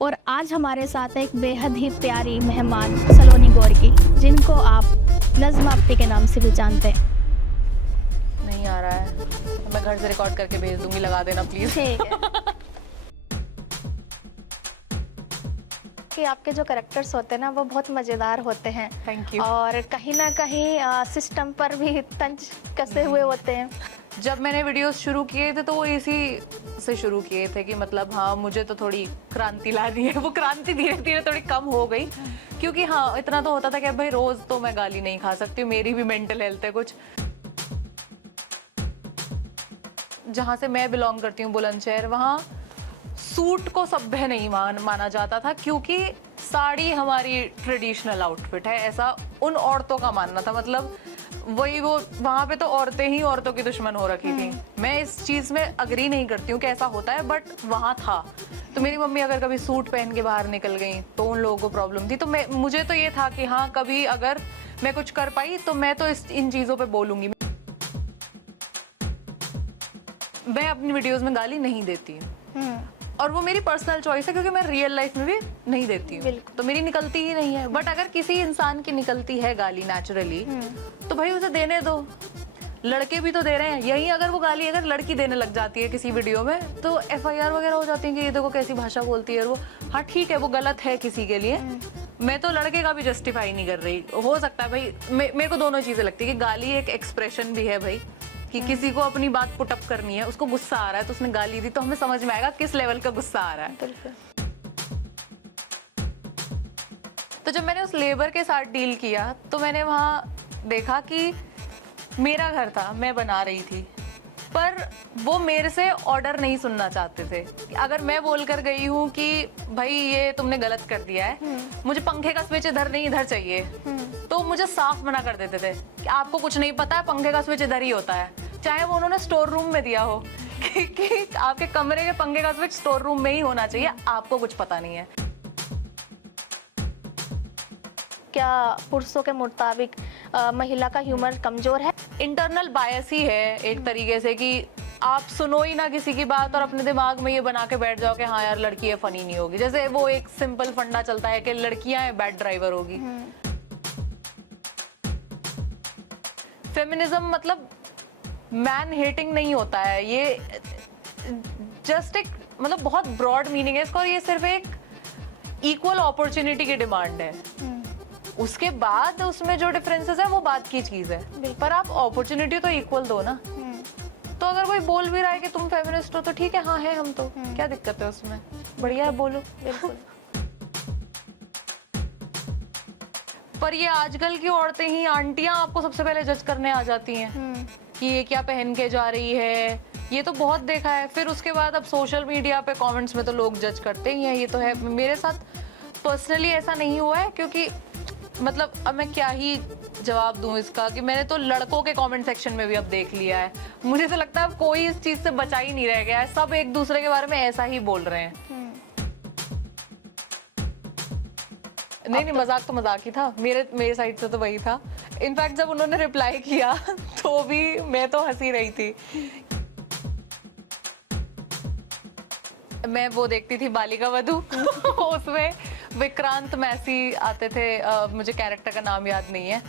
और आज हमारे साथ एक बेहद ही प्यारी मेहमान सलोनी गोरकी, जिनको आप नज़्मा अप्पी के नाम से भी जानते हैं। नहीं आ रहा है तो मैं घर से रिकॉर्ड करके भेज दूंगी, लगा देना प्लीज। ठीक है। कि आपके जो कैरेक्टर्स होते हैं ना वो बहुत मज़ेदार होते हैं। Thank you. और कहीं ना कहीं सिस्टम पर भी तंज कसे हुए होते हैं। जब मैंने वीडियोस शुरू किए थे तो वो इसी से शुरू किए थे कि मतलब हाँ मुझे तो थोड़ी क्रांति लानी है। वो क्रांति धीरे धीरे थोड़ी कम हो गई, क्योंकि हाँ इतना तो होता था कि भाई रोज तो मैं गाली नहीं खा सकती हूँ, मेरी भी मेंटल हेल्थ है कुछ। जहाँ से मैं बिलोंग करती हूँ बुलंदशहर, वहाँ सूट को सभ्य नहीं माना जाता था, क्योंकि साड़ी हमारी ट्रेडिशनल आउटफिट है, ऐसा उन औरतों का मानना था। मतलब वही वो वहाँ पे तो औरतें ही औरतों की दुश्मन हो रखी थी। मैं इस चीज में अग्री नहीं करती हूँ कि ऐसा होता है, बट वहाँ था। तो मेरी मम्मी अगर कभी सूट पहन के बाहर निकल गई तो उन लोगों को प्रॉब्लम थी। तो मुझे तो ये था कि हाँ कभी अगर मैं कुछ कर पाई तो मैं तो इन चीजों पे बोलूंगी। मैं अपनी वीडियोस में गाली नहीं देती हूँ, और वो मेरी पर्सनल चॉइस है, क्योंकि मैं रियल लाइफ में भी नहीं देती हूँ, तो मेरी निकलती ही नहीं है। बट अगर किसी इंसान की निकलती है गाली नेचुरली, तो भाई उसे देने दो। लड़के भी तो दे रहे हैं। यही अगर वो गाली अगर लड़की देने लग जाती है किसी वीडियो में, तो FIR वगैरह हो जाती है कि ये देखो कैसी भाषा बोलती है। और वो हाँ ठीक है, वो गलत है किसी के लिए। मैं तो लड़के का भी जस्टिफाई नहीं कर रही। हो सकता है भाई, मेरे को दोनों चीजें लगती है कि गाली एक एक्सप्रेशन भी है भाई, कि किसी को अपनी बात पुटअप करनी है, उसको गुस्सा आ रहा है तो उसने गाली दी, तो हमें समझ में आएगा किस लेवल का गुस्सा आ रहा है। तो जब मैंने उस लेबर के साथ डील किया तो मैंने वहाँ देखा कि मेरा घर था, मैं बना रही थी, पर वो मेरे से ऑर्डर नहीं सुनना चाहते थे। अगर मैं बोल कर गई हूँ कि भाई ये तुमने गलत कर दिया है, मुझे पंखे का स्विच इधर नहीं इधर चाहिए, तो मुझे साफ मना कर देते थे कि आपको कुछ नहीं पता है, पंखे का स्विच इधर ही होता है। चाहे वो उन्होंने स्टोर रूम में दिया हो कि आपके कमरे के पंखे का स्विच स्टोर रूम में ही होना चाहिए, आपको कुछ पता नहीं है। क्या पुरुषों के मुताबिक महिला का ह्यूमर कमजोर है? इंटरनल बायस ही है एक तरीके से, कि आप सुनो ही ना किसी की बात और अपने दिमाग में ये बना के बैठ जाओ कि हाँ यार लड़की है फनी नहीं होगी। जैसे वो एक सिंपल फंडा चलता है कि लड़कियां हैं बैड ड्राइवर होगी। फेमिनिज्म मतलब मैन हेटिंग नहीं होता है, ये जस्ट एक मतलब बहुत ब्रॉड मीनिंग है इसका, और ये सिर्फ एक इक्वल अपॉर्चुनिटी की डिमांड है। उसके बाद उसमें जो डिफरेंसेस है वो बात की चीज है, पर आप अपॉर्चुनिटी तो इक्वल दो ना। तो अगर कोई बोल भी रहा है कि तुम फेमिनिस्ट हो तो ठीक है, हाँ है हम तो, क्या दिक्कत है उसमें, बढ़िया है बोलो। बिल्कुल। पर ये आजकल की औरतें ही, आंटियां आपको सबसे पहले जज करने आ जाती हैं कि ये क्या पहन के जा रही है। ये तो बहुत देखा है। फिर उसके बाद अब सोशल मीडिया पे कमेंट्स में तो लोग जज करते ही हैं, ये तो है। मेरे साथ पर्सनली ऐसा नहीं हुआ है, क्योंकि मतलब अब मैं क्या ही जवाब दूं इसका, कि मैंने तो लड़कों के कमेंट सेक्शन में भी अब देख लिया है। मुझे तो लगता है अब कोई इस चीज से बचा ही नहीं रह गया है, सब एक दूसरे के बारे में ऐसा ही बोल रहे हैं। नहीं, मजाक तो मजाक ही था, मेरे साइड से तो वही था। इनफैक्ट जब उन्होंने रिप्लाई किया तो भी मैं तो हंसी रही थी। मैं वो देखती थी बालिका वधू उसमें विक्रांत मैसी आते थे, मुझे कैरेक्टर का नाम याद नहीं है,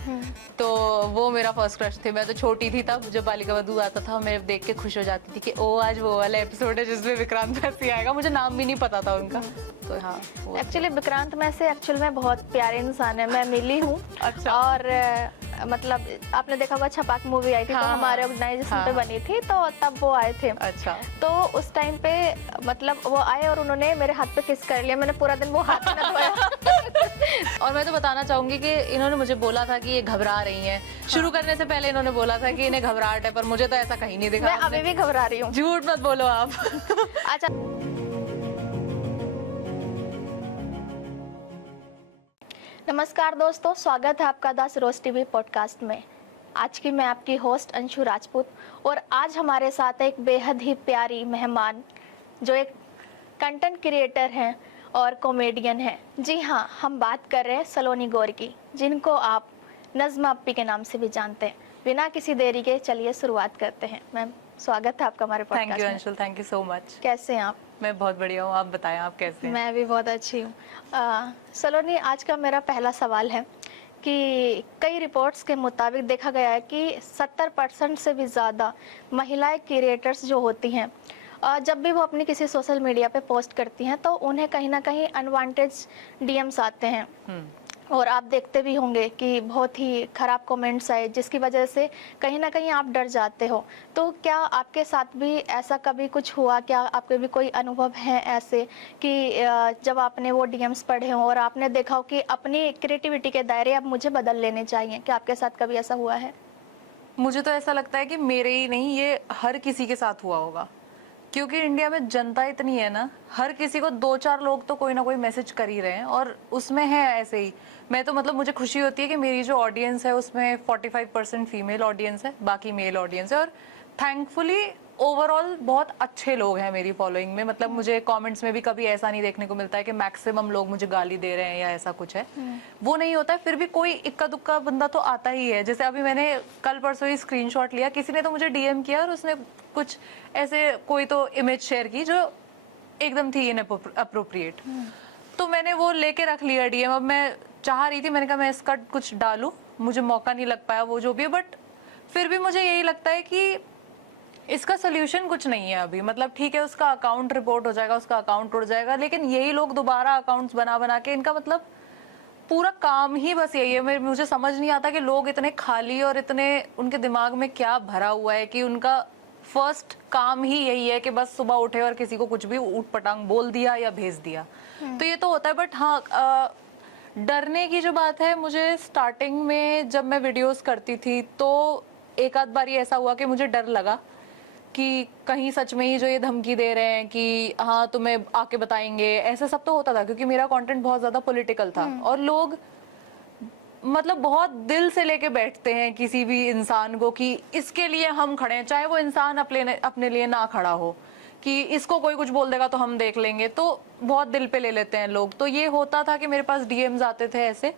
तो वो मेरा फर्स्ट क्रश थे। मैं तो छोटी थी तब जब बालिका वधू आता था, मैं देख के खुश हो जाती थी कि ओ आज वो वाला एपिसोड है जिसमें विक्रांत मैसी आएगा। मुझे नाम भी नहीं पता था उनका। तो हाँ, एक्चुअली विक्रांत मैसी एक्चुअल में बहुत प्यारे इंसान है, मैं मिली हूँ। अच्छा। और मतलब आपने देखा होगा छपाक मूवी आई थी, तो हमारे ऑर्गेनाइजेशन पे बनी थी, तो तब वो आए थे। अच्छा। तो उस टाइम पे मतलब वो आए और उन्होंने मेरे हाथ पे किस कर लिया, मैंने पूरा दिन वो हाथ ना धोया। और मैं तो बताना चाहूंगी कि इन्होंने मुझे बोला था कि ये घबरा रही हैं। शुरू करने से पहले इन्होंने बोला था कि इन्हें घबराहट है, पर मुझे तो ऐसा कहीं नहीं दिखा। मैं अभी भी घबरा रही हूँ। झूठ मत बोलो आप। अच्छा, नमस्कार दोस्तों, स्वागत है आपका द सरोज टीवी पॉडकास्ट में। आज की मैं आपकी होस्ट अंशु राजपूत, और आज हमारे साथ एक बेहद ही प्यारी मेहमान जो एक कंटेंट क्रिएटर हैं और कॉमेडियन हैं। जी हाँ, हम बात कर रहे हैं सलोनी गोरकी, जिनको आप नज़्मा अप्पी के नाम से भी जानते हैं। बिना किसी देरी के चलिए शुरुआत करते हैं। मैम स्वागत है आपका हमारे थैंक पॉडकास्ट यू में। Anshul, thank you so much. कैसे हैं आप? मैं बहुत बढ़िया हूँ, आप बताएं आप कैसे हैं? मैं भी बहुत अच्छी हूँ। सलोनी, आज का मेरा पहला सवाल है कि कई रिपोर्ट्स के मुताबिक देखा गया है कि 70% से भी ज़्यादा महिलाएं क्रिएटर्स जो होती हैं, जब भी वो अपनी किसी सोशल मीडिया पे पोस्ट करती हैं तो उन्हें कहीं ना कहीं अनवांटेड डीएम्स आते हैं। और आप देखते भी होंगे कि बहुत ही खराब कमेंट्स आए, जिसकी वजह से कहीं ना कहीं आप डर जाते हो। तो क्या आपके साथ भी ऐसा कभी कुछ हुआ? क्या आपके भी कोई अनुभव है ऐसे कि जब आपने वो डीएम्स पढ़े हों और आपने देखा हो कि अपनी क्रिएटिविटी के दायरे अब मुझे बदल लेने चाहिए? क्या आपके साथ कभी ऐसा हुआ है? मुझे तो ऐसा लगता है कि मेरे ही नहीं, ये हर किसी के साथ हुआ होगा, क्योंकि इंडिया में जनता इतनी है ना, हर किसी को 2-4 लोग तो कोई ना कोई मैसेज कर ही रहे हैं, और उसमें है ऐसे ही। मैं तो मतलब मुझे खुशी होती है कि मेरी जो ऑडियंस है उसमें 45% फीमेल ऑडियंस है, बाकी मेल ऑडियंस है, और थैंकफुली ओवरऑल बहुत अच्छे लोग हैं मेरी फॉलोइंग में। मतलब मुझे कमेंट्स में भी कभी ऐसा नहीं देखने को मिलता है कि मैक्सिमम लोग मुझे गाली दे रहे हैं या ऐसा कुछ है, वो नहीं होता है। फिर भी कोई इक्का दुक्का बंदा तो आता ही है। जैसे अभी मैंने कल परसों ही स्क्रीनशॉट लिया, किसी ने तो मुझे डीएम किया और उसने कुछ ऐसे कोई तो इमेज शेयर की जो एकदम थी इनअप्रोप्रिएट, तो मैंने वो लेके रख लिया डीएम। अब मैं चाह रही थी, मैंने कहा मैं इसका कुछ डालूं, मुझे मौका नहीं लग पाया, वो जो भी है, बट फिर भी मुझे यही लगता है कि इसका सोल्यूशन कुछ नहीं है अभी। मतलब ठीक है, उसका अकाउंट रिपोर्ट हो जाएगा, उसका अकाउंट उड़ जाएगा, लेकिन यही लोग दोबारा अकाउंट्स बना बना के, इनका मतलब पूरा काम ही बस यही है। मुझे समझ नहीं आता कि लोग इतने खाली और इतने उनके दिमाग में क्या भरा हुआ है कि उनका फर्स्ट काम ही यही है कि बस सुबह उठे और किसी को कुछ भी ऊट पटांग बोल दिया या भेज दिया। तो ये तो होता है, बट हाँ, डरने की जो बात है, मुझे स्टार्टिंग में जब मैं वीडियोस करती थी तो एक आध बार ऐसा हुआ कि मुझे डर लगा कि कहीं सच में ही जो ये धमकी दे रहे हैं कि हाँ तुम्हें आके बताएंगे, ऐसा सब तो होता था, क्योंकि मेरा कंटेंट बहुत ज्यादा पॉलिटिकल था और लोग मतलब बहुत दिल से लेके बैठते हैं किसी भी इंसान को कि इसके लिए हम खड़े हैं, चाहे वो इंसान अपने लिए ना खड़ा हो, कि इसको कोई कुछ बोल देगा तो हम देख लेंगे, तो बहुत दिल पे ले लेते हैं लोग। तो ये होता था कि मेरे पास डीएम्स आते थे ऐसे,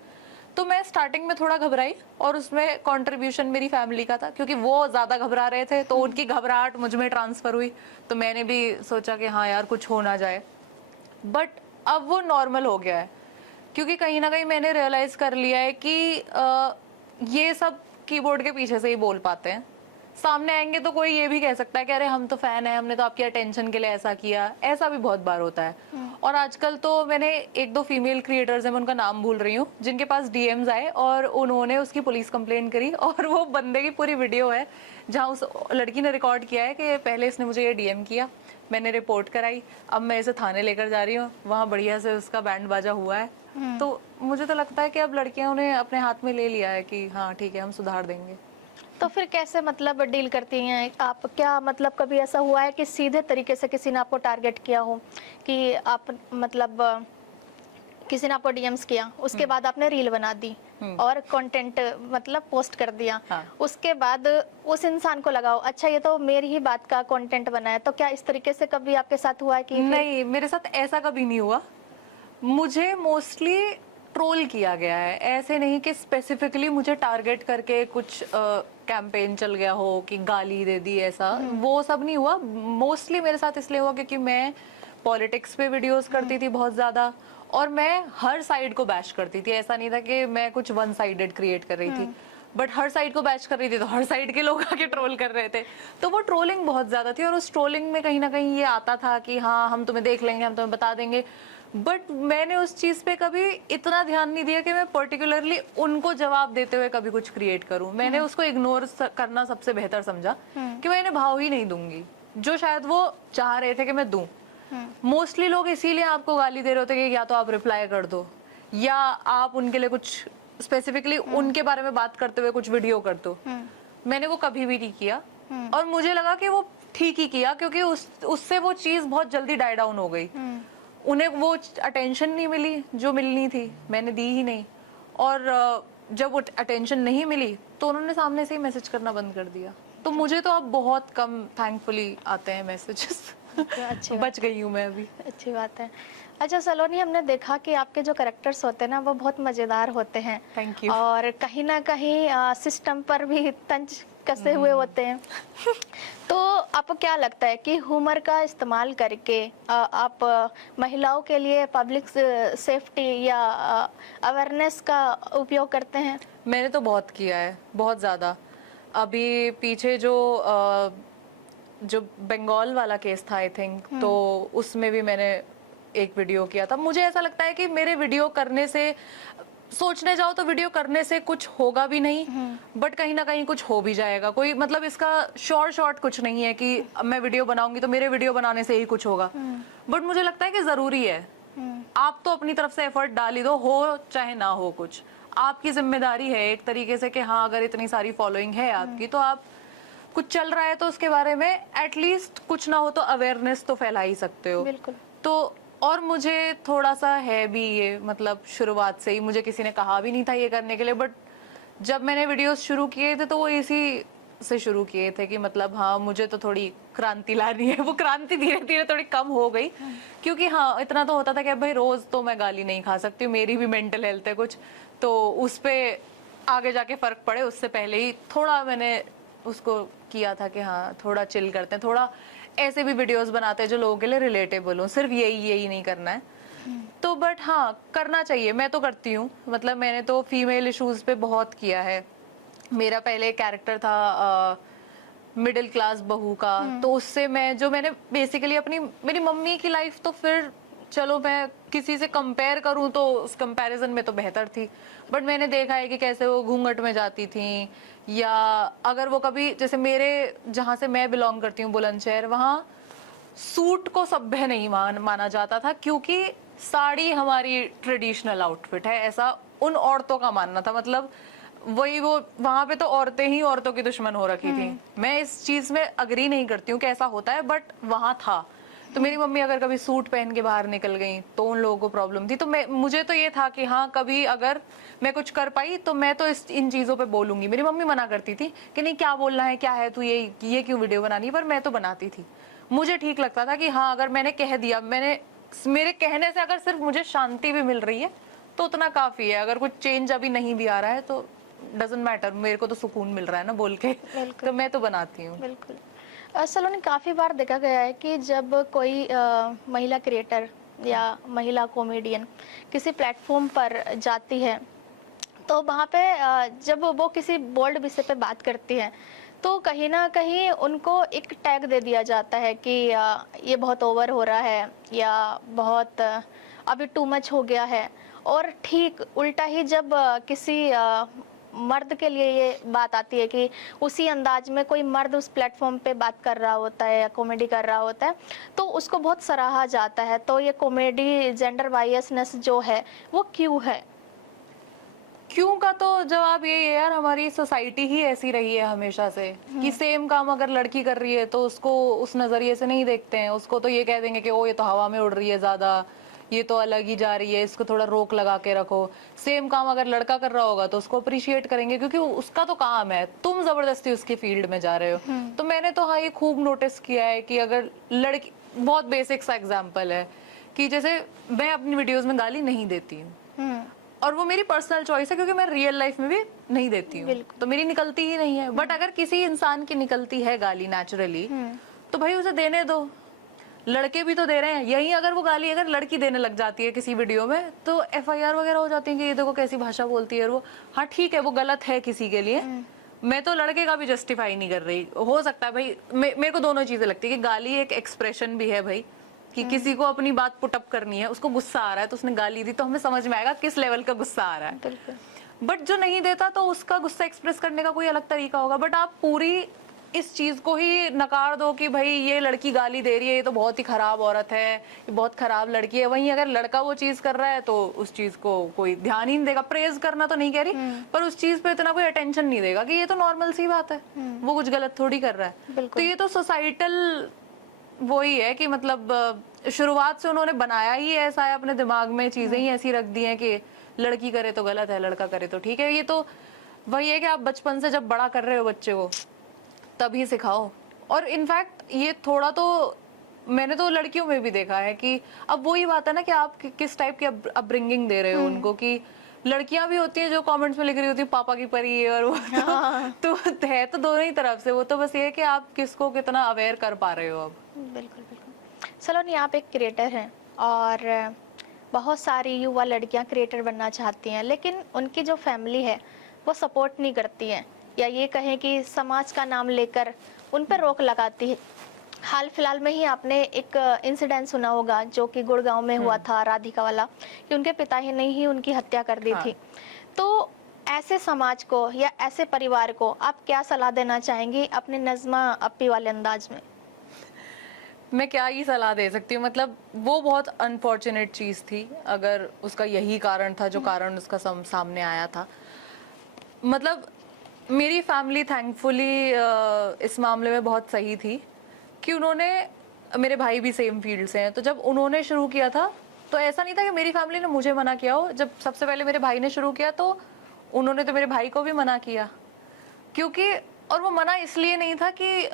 तो मैं स्टार्टिंग में थोड़ा घबराई, और उसमें कंट्रीब्यूशन मेरी फैमिली का था, क्योंकि वो ज्यादा घबरा रहे थे तो उनकी घबराहट मुझ में ट्रांसफर हुई। तो मैंने भी सोचा कि हाँ यार कुछ हो ना जाए, बट अब वो नॉर्मल हो गया है, क्योंकि कहीं ना कहीं मैंने रियलाइज कर लिया है कि ये सब कीबोर्ड के पीछे से ही बोल पाते हैं। सामने आएंगे तो कोई ये भी कह सकता है कि अरे हम तो फैन है, हमने तो आपकी अटेंशन के लिए ऐसा किया, ऐसा भी बहुत बार होता है। और आजकल तो मैंने 1-2 फीमेल क्रिएटर्स हैं, मैं उनका नाम भूल रही हूँ, जिनके पास डीएम्स आए और उन्होंने उसकी पुलिस कंप्लेंट करी, और वो बंदे की पूरी वीडियो है जहाँ उस लड़की ने रिकॉर्ड किया है कि पहले इसने मुझे ये डीएम किया, मैंने रिपोर्ट कराई, अब मैं इसे थाने लेकर जा रही हूँ, वहाँ बढ़िया से उसका बैंड बाजा हुआ है। तो मुझे तो लगता है कि अब लड़कियां उन्हें अपने हाथ में ले लिया है कि हाँ ठीक है हम सुधार देंगे। तो फिर कैसे मतलब डील करती हैं आप? क्या मतलब कभी ऐसा हुआ है कि सीधे तरीके से किसी ने आपको टारगेट किया हो कि आप मतलब किसी ने आपको डीएम्स किया, उसके बाद आपने रील बना दी और कंटेंट मतलब पोस्ट कर दिया, हाँ। उसके बाद उस इंसान को लगाओ अच्छा ये तो मेरी ही बात का कंटेंट बना है, तो क्या इस तरीके से कभी आपके साथ हुआ है कि? नहीं, मेरे साथ ऐसा कभी नहीं हुआ। मुझे मोस्टली ट्रोल किया गया है, ऐसे नहीं कि स्पेसिफिकली मुझे टारगेट करके कुछ कैंपेन चल गया हो कि गाली दे दी, ऐसा वो सब नहीं हुआ। मोस्टली मेरे साथ इसलिए हुआ क्योंकि मैं पॉलिटिक्स पे वीडियोस करती थी बहुत ज्यादा, और मैं हर साइड को बैश करती थी। ऐसा नहीं था कि मैं कुछ वन साइडेड क्रिएट कर रही थी, बट हर साइड को बैच कर रही थी, तो हर साइड के लोग आके ट्रोल कर रहे थे, तो वो ट्रोलिंग बहुत ज्यादा थी। और उस ट्रोलिंग में कहीं ना कहीं ये आता था कि हाँ हम तुम्हें देख लेंगे, हम तुम्हें बता देंगे, बट मैंने उस चीज पे कभी इतना ध्यान नहीं दिया कि मैं पर्टिकुलरली उनको जवाब देते हुए कभी कुछ क्रिएट करूं। मैंने उसको इग्नोर करना सबसे बेहतर समझा कि मैं इन्हें भाव ही नहीं दूंगी, जो शायद वो चाह रहे थे कि मैं दूं। मोस्टली लोग इसीलिए आपको गाली दे रहे होते कि या तो आप रिप्लाई कर दो, या आप उनके लिए कुछ स्पेसिफिकली उनके बारे में बात करते हुए कुछ वीडियो कर दो। मैंने वो कभी भी नहीं किया, और मुझे लगा कि वो ठीक ही किया, क्योंकि उससे वो चीज बहुत जल्दी डाई डाउन हो गई। उन्हें वो अटेंशन नहीं मिली जो मिलनी थी, मैंने दी ही नहीं, और जब वो अटेंशन नहीं मिली तो उन्होंने सामने से ही मैसेज करना बंद कर दिया। तो मुझे तो अब बहुत कम थैंकफुली आते हैं मैसेजेस। अच्छी बच गई हूँ मैं अभी। अच्छी बात है। अच्छा सलोनी, हमने देखा कि आपके जो कैरेक्टर्स होते हैं ना वो बहुत मज़ेदार होते हैं। Thank you. और कहीं ना कहीं सिस्टम पर भी तंज कसे हुए होते हैं। तो आपको क्या लगता है कि ह्यूमर का इस्तेमाल करके आप महिलाओं के लिए पब्लिक सेफ्टी या अवेयरनेस का उपयोग करते हैं? मैंने तो बहुत किया है, बहुत ज़्यादा। अभी पीछे जो बंगाल वाला केस था आई थिंक, तो उसमें भी मैंने एक वीडियो किया था। मुझे ऐसा लगता है कि मेरे वीडियो करने से, सोचने जाओ तो वीडियो करने से कुछ होगा भी नहीं, बट कहीं ना कहीं कुछ हो भी जाएगा। कोई मतलब इसका शॉर्ट कुछ नहीं है कि अब मैं वीडियो बनाऊंगी तो मेरे वीडियो बनाने से ही कुछ होगा। बट मुझे लगता है कि जरूरी है। आप तो अपनी तरफ से एफर्ट डाल ही दो, हो चाहे ना हो कुछ। आपकी जिम्मेदारी है एक तरीके से कि हाँ, अगर इतनी सारी फॉलोइंग है आपकी, तो आप कुछ चल रहा है तो उसके बारे में एटलीस्ट कुछ ना हो तो अवेयरनेस तो फैला ही सकते हो। बिल्कुल। तो और मुझे थोड़ा सा है भी ये, मतलब शुरुआत से ही मुझे किसी ने कहा भी नहीं था ये करने के लिए, बट जब मैंने वीडियोस शुरू किए थे तो वो इसी से शुरू किए थे कि मतलब हाँ, मुझे तो थोड़ी क्रांति लानी है। वो क्रांति धीरे धीरे थोड़ी कम हो गई, क्योंकि हाँ, इतना तो होता था कि भाई रोज तो मैं गाली नहीं खा सकती हूँ, मेरी भी मेंटल हेल्थ है कुछ, तो उस पे आगे जाके फर्क पड़े। उससे पहले ही थोड़ा मैंने उसको किया था कि हाँ, थोड़ा चिल करते हैं, थोड़ा ऐसे भी वीडियोस बनाते हैं जो लोगों के लिए रिलेटेबल हो, सिर्फ यही नहीं करना है। तो बट हाँ, करना चाहिए, मैं तो करती हूँ। मतलब मैंने तो फीमेल इश्यूज पे बहुत किया है। मेरा पहले कैरेक्टर था मिडिल क्लास बहू का, तो उससे मैंने बेसिकली अपनी, मेरी मम्मी की लाइफ तो फिर चलो मैं किसी से कंपेयर करूं तो उस कंपैरिजन में तो बेहतर थी, बट मैंने देखा है कि कैसे वो घूंघट में जाती थी, या अगर वो कभी, जैसे मेरे जहाँ से मैं बिलोंग करती हूँ बुलंदशहर, वहाँ सूट को सभ्य नहीं माना जाता था, क्योंकि साड़ी हमारी ट्रेडिशनल आउटफिट है, ऐसा उन औरतों का मानना था। मतलब वही, वो वहां पे तो औरतें ही औरतों की दुश्मन हो रखी थी। मैं इस चीज में अग्री नहीं करती हूँ कि ऐसा होता है, बट वहां था। तो मेरी मम्मी अगर कभी सूट पहन के बाहर निकल गई तो उन लोगों को प्रॉब्लम थी। तो मुझे तो ये था कि हाँ, कभी अगर मैं कुछ कर पाई तो मैं तो इन चीजों पे बोलूंगी। मेरी मम्मी मना करती थी कि नहीं, क्या बोलना है, क्या है तू, ये क्यों वीडियो बनानी है, पर मैं तो बनाती थी। मुझे ठीक लगता था कि हाँ, अगर मैंने कह दिया, मेरे कहने से अगर सिर्फ मुझे शांति भी मिल रही है तो उतना काफी है। अगर कुछ चेंज अभी नहीं भी आ रहा है तो डजंट मैटर, मेरे को तो सुकून मिल रहा है ना बोल के, तो मैं तो बनाती हूँ। बिल्कुल। सलोनी, काफ़ी बार देखा गया है कि जब कोई महिला क्रिएटर या महिला कॉमेडियन किसी प्लेटफॉर्म पर जाती है, तो वहाँ पे जब वो किसी बोल्ड विषय पे बात करती है तो कहीं ना कहीं उनको एक टैग दे दिया जाता है कि ये बहुत ओवर हो रहा है या बहुत अभी टू मच हो गया है। और ठीक उल्टा ही जब किसी मर्द के लिए ये बात आती है कि उसी अंदाज में कोई मर्द उस प्लेटफॉर्म पे बात कर रहा होता है या कॉमेडी कर रहा होता है तो उसको बहुत सराहा जाता है। तो ये कॉमेडी जेंडर बायसनेस जो है वो क्यों है? क्यों का तो जवाब ये है यार, हमारी सोसाइटी ही ऐसी रही है हमेशा से कि सेम काम अगर लड़की कर रही है तो उसको उस नजरिए से नहीं देखते हैं। उसको तो ये कह देंगे कि ओ, ये तो हवा में उड़ रही है ज्यादा, ये तो अलग ही जा रही है, इसको थोड़ा रोक लगा के रखो। सेम काम अगर लड़का कर रहा होगा तो उसको अप्रिशिएट करेंगे, क्योंकि उसका तो काम है, तुम जबरदस्ती उसकी फील्ड में जा रहे हो। तो मैंने तो हाँ, ये खूब नोटिस किया है कि अगर लड़की, बहुत बेसिक सा एग्जाम्पल है कि जैसे मैं अपनी वीडियोज में गाली नहीं देती हूँ, और वो मेरी पर्सनल चॉइस है, क्योंकि मैं रियल लाइफ में भी नहीं देती हूँ, तो मेरी निकलती ही नहीं है। बट अगर किसी इंसान की निकलती है गाली नेचुरली, तो भाई उसे देने दो। लड़के भी तो दे रहे हैं। यही अगर वो गाली अगर लड़की देने लग जाती है किसी वीडियो में तो FIR वगैरह हो जाती है कि ये देखो कैसी भाषा बोलती है। और वो, हाँ ठीक है, वो गलत है किसी के लिए, मैं तो लड़के का भी जस्टिफाई नहीं कर रही। हो सकता है भाई, मेरे को दोनों चीजें लगती है कि गाली एक एक्सप्रेशन भी है भाई, कि किसी को अपनी बात पुटअप करनी है, उसको गुस्सा आ रहा है तो उसने गाली दी, तो हमें समझ में आएगा किस लेवल का गुस्सा आ रहा है। बट जो नहीं देता तो उसका गुस्सा एक्सप्रेस करने का कोई अलग तरीका होगा। बट आप पूरी इस चीज को ही नकार दो कि भाई ये लड़की गाली दे रही है, ये तो बहुत ही खराब औरत है, ये बहुत खराब लड़की है। वहीं अगर लड़का वो चीज कर रहा है तो उस चीज को कोई ध्यान ही नहीं देगा। प्रेज करना तो नहीं कह रही, पर उस चीज पे इतना कोई अटेंशन नहीं देगा कि ये तो नॉर्मल सी बात है, वो कुछ गलत थोड़ी कर रहा है। तो ये तो सोसाइटल वही है कि मतलब शुरुआत से उन्होंने बनाया ही ऐसा है, अपने दिमाग में चीजें ही ऐसी रख दी हैं कि लड़की करे तो गलत है, लड़का करे तो ठीक है। ये तो वही है कि आप बचपन से जब बड़ा कर रहे हो बच्चे को तभी सिखाओ। और इनफैक्ट ये थोड़ा तो मैंने तो लड़कियों में भी देखा है कि अब वही बात है ना कि आप किस टाइप की अपब्रिंगिंग दे रहे हो उनको, कि लड़कियां भी होती हैं जो कमेंट्स में लिख रही होती है पापा की परी है, और वो तो है तो दोनों ही तरफ से। वो तो बस ये है कि आप किसको कितना अवेयर कर पा रहे हो अब। बिल्कुल बिल्कुल। सलोनी, आप एक क्रिएटर हैं और बहुत सारी युवा लड़कियां क्रिएटर बनना चाहती हैं, लेकिन उनकी जो फैमिली है वो सपोर्ट नहीं करती है, या ये कहें कि समाज का नाम लेकर उन पर रोक लगाती है। हाल फिलहाल में ही आपने एक इंसिडेंट सुना होगा जो कि गुड़गांव में हुआ था, राधिका वाला, कि उनके पिता ही ने ही उनकी हत्या कर दी थी। तो ऐसे समाज को या ऐसे परिवार को आप क्या सलाह देना चाहेंगी अपने नज़्मा अपी वाले अंदाज में? मैं क्या ही सलाह दे सकती हूँ, मतलब वो बहुत अनफॉर्चुनेट चीज थी, अगर उसका यही कारण था जो कारण उसका सामने आया था। मतलब मेरी फैमिली थैंकफुली इस मामले में बहुत सही थी कि उन्होंने, मेरे भाई भी सेम फील्ड से हैं, तो जब उन्होंने शुरू किया था तो ऐसा नहीं था कि मेरी फैमिली ने मुझे मना किया हो। जब सबसे पहले मेरे भाई ने शुरू किया तो उन्होंने तो मेरे भाई को भी मना किया, क्योंकि, और वो मना इसलिए नहीं था कि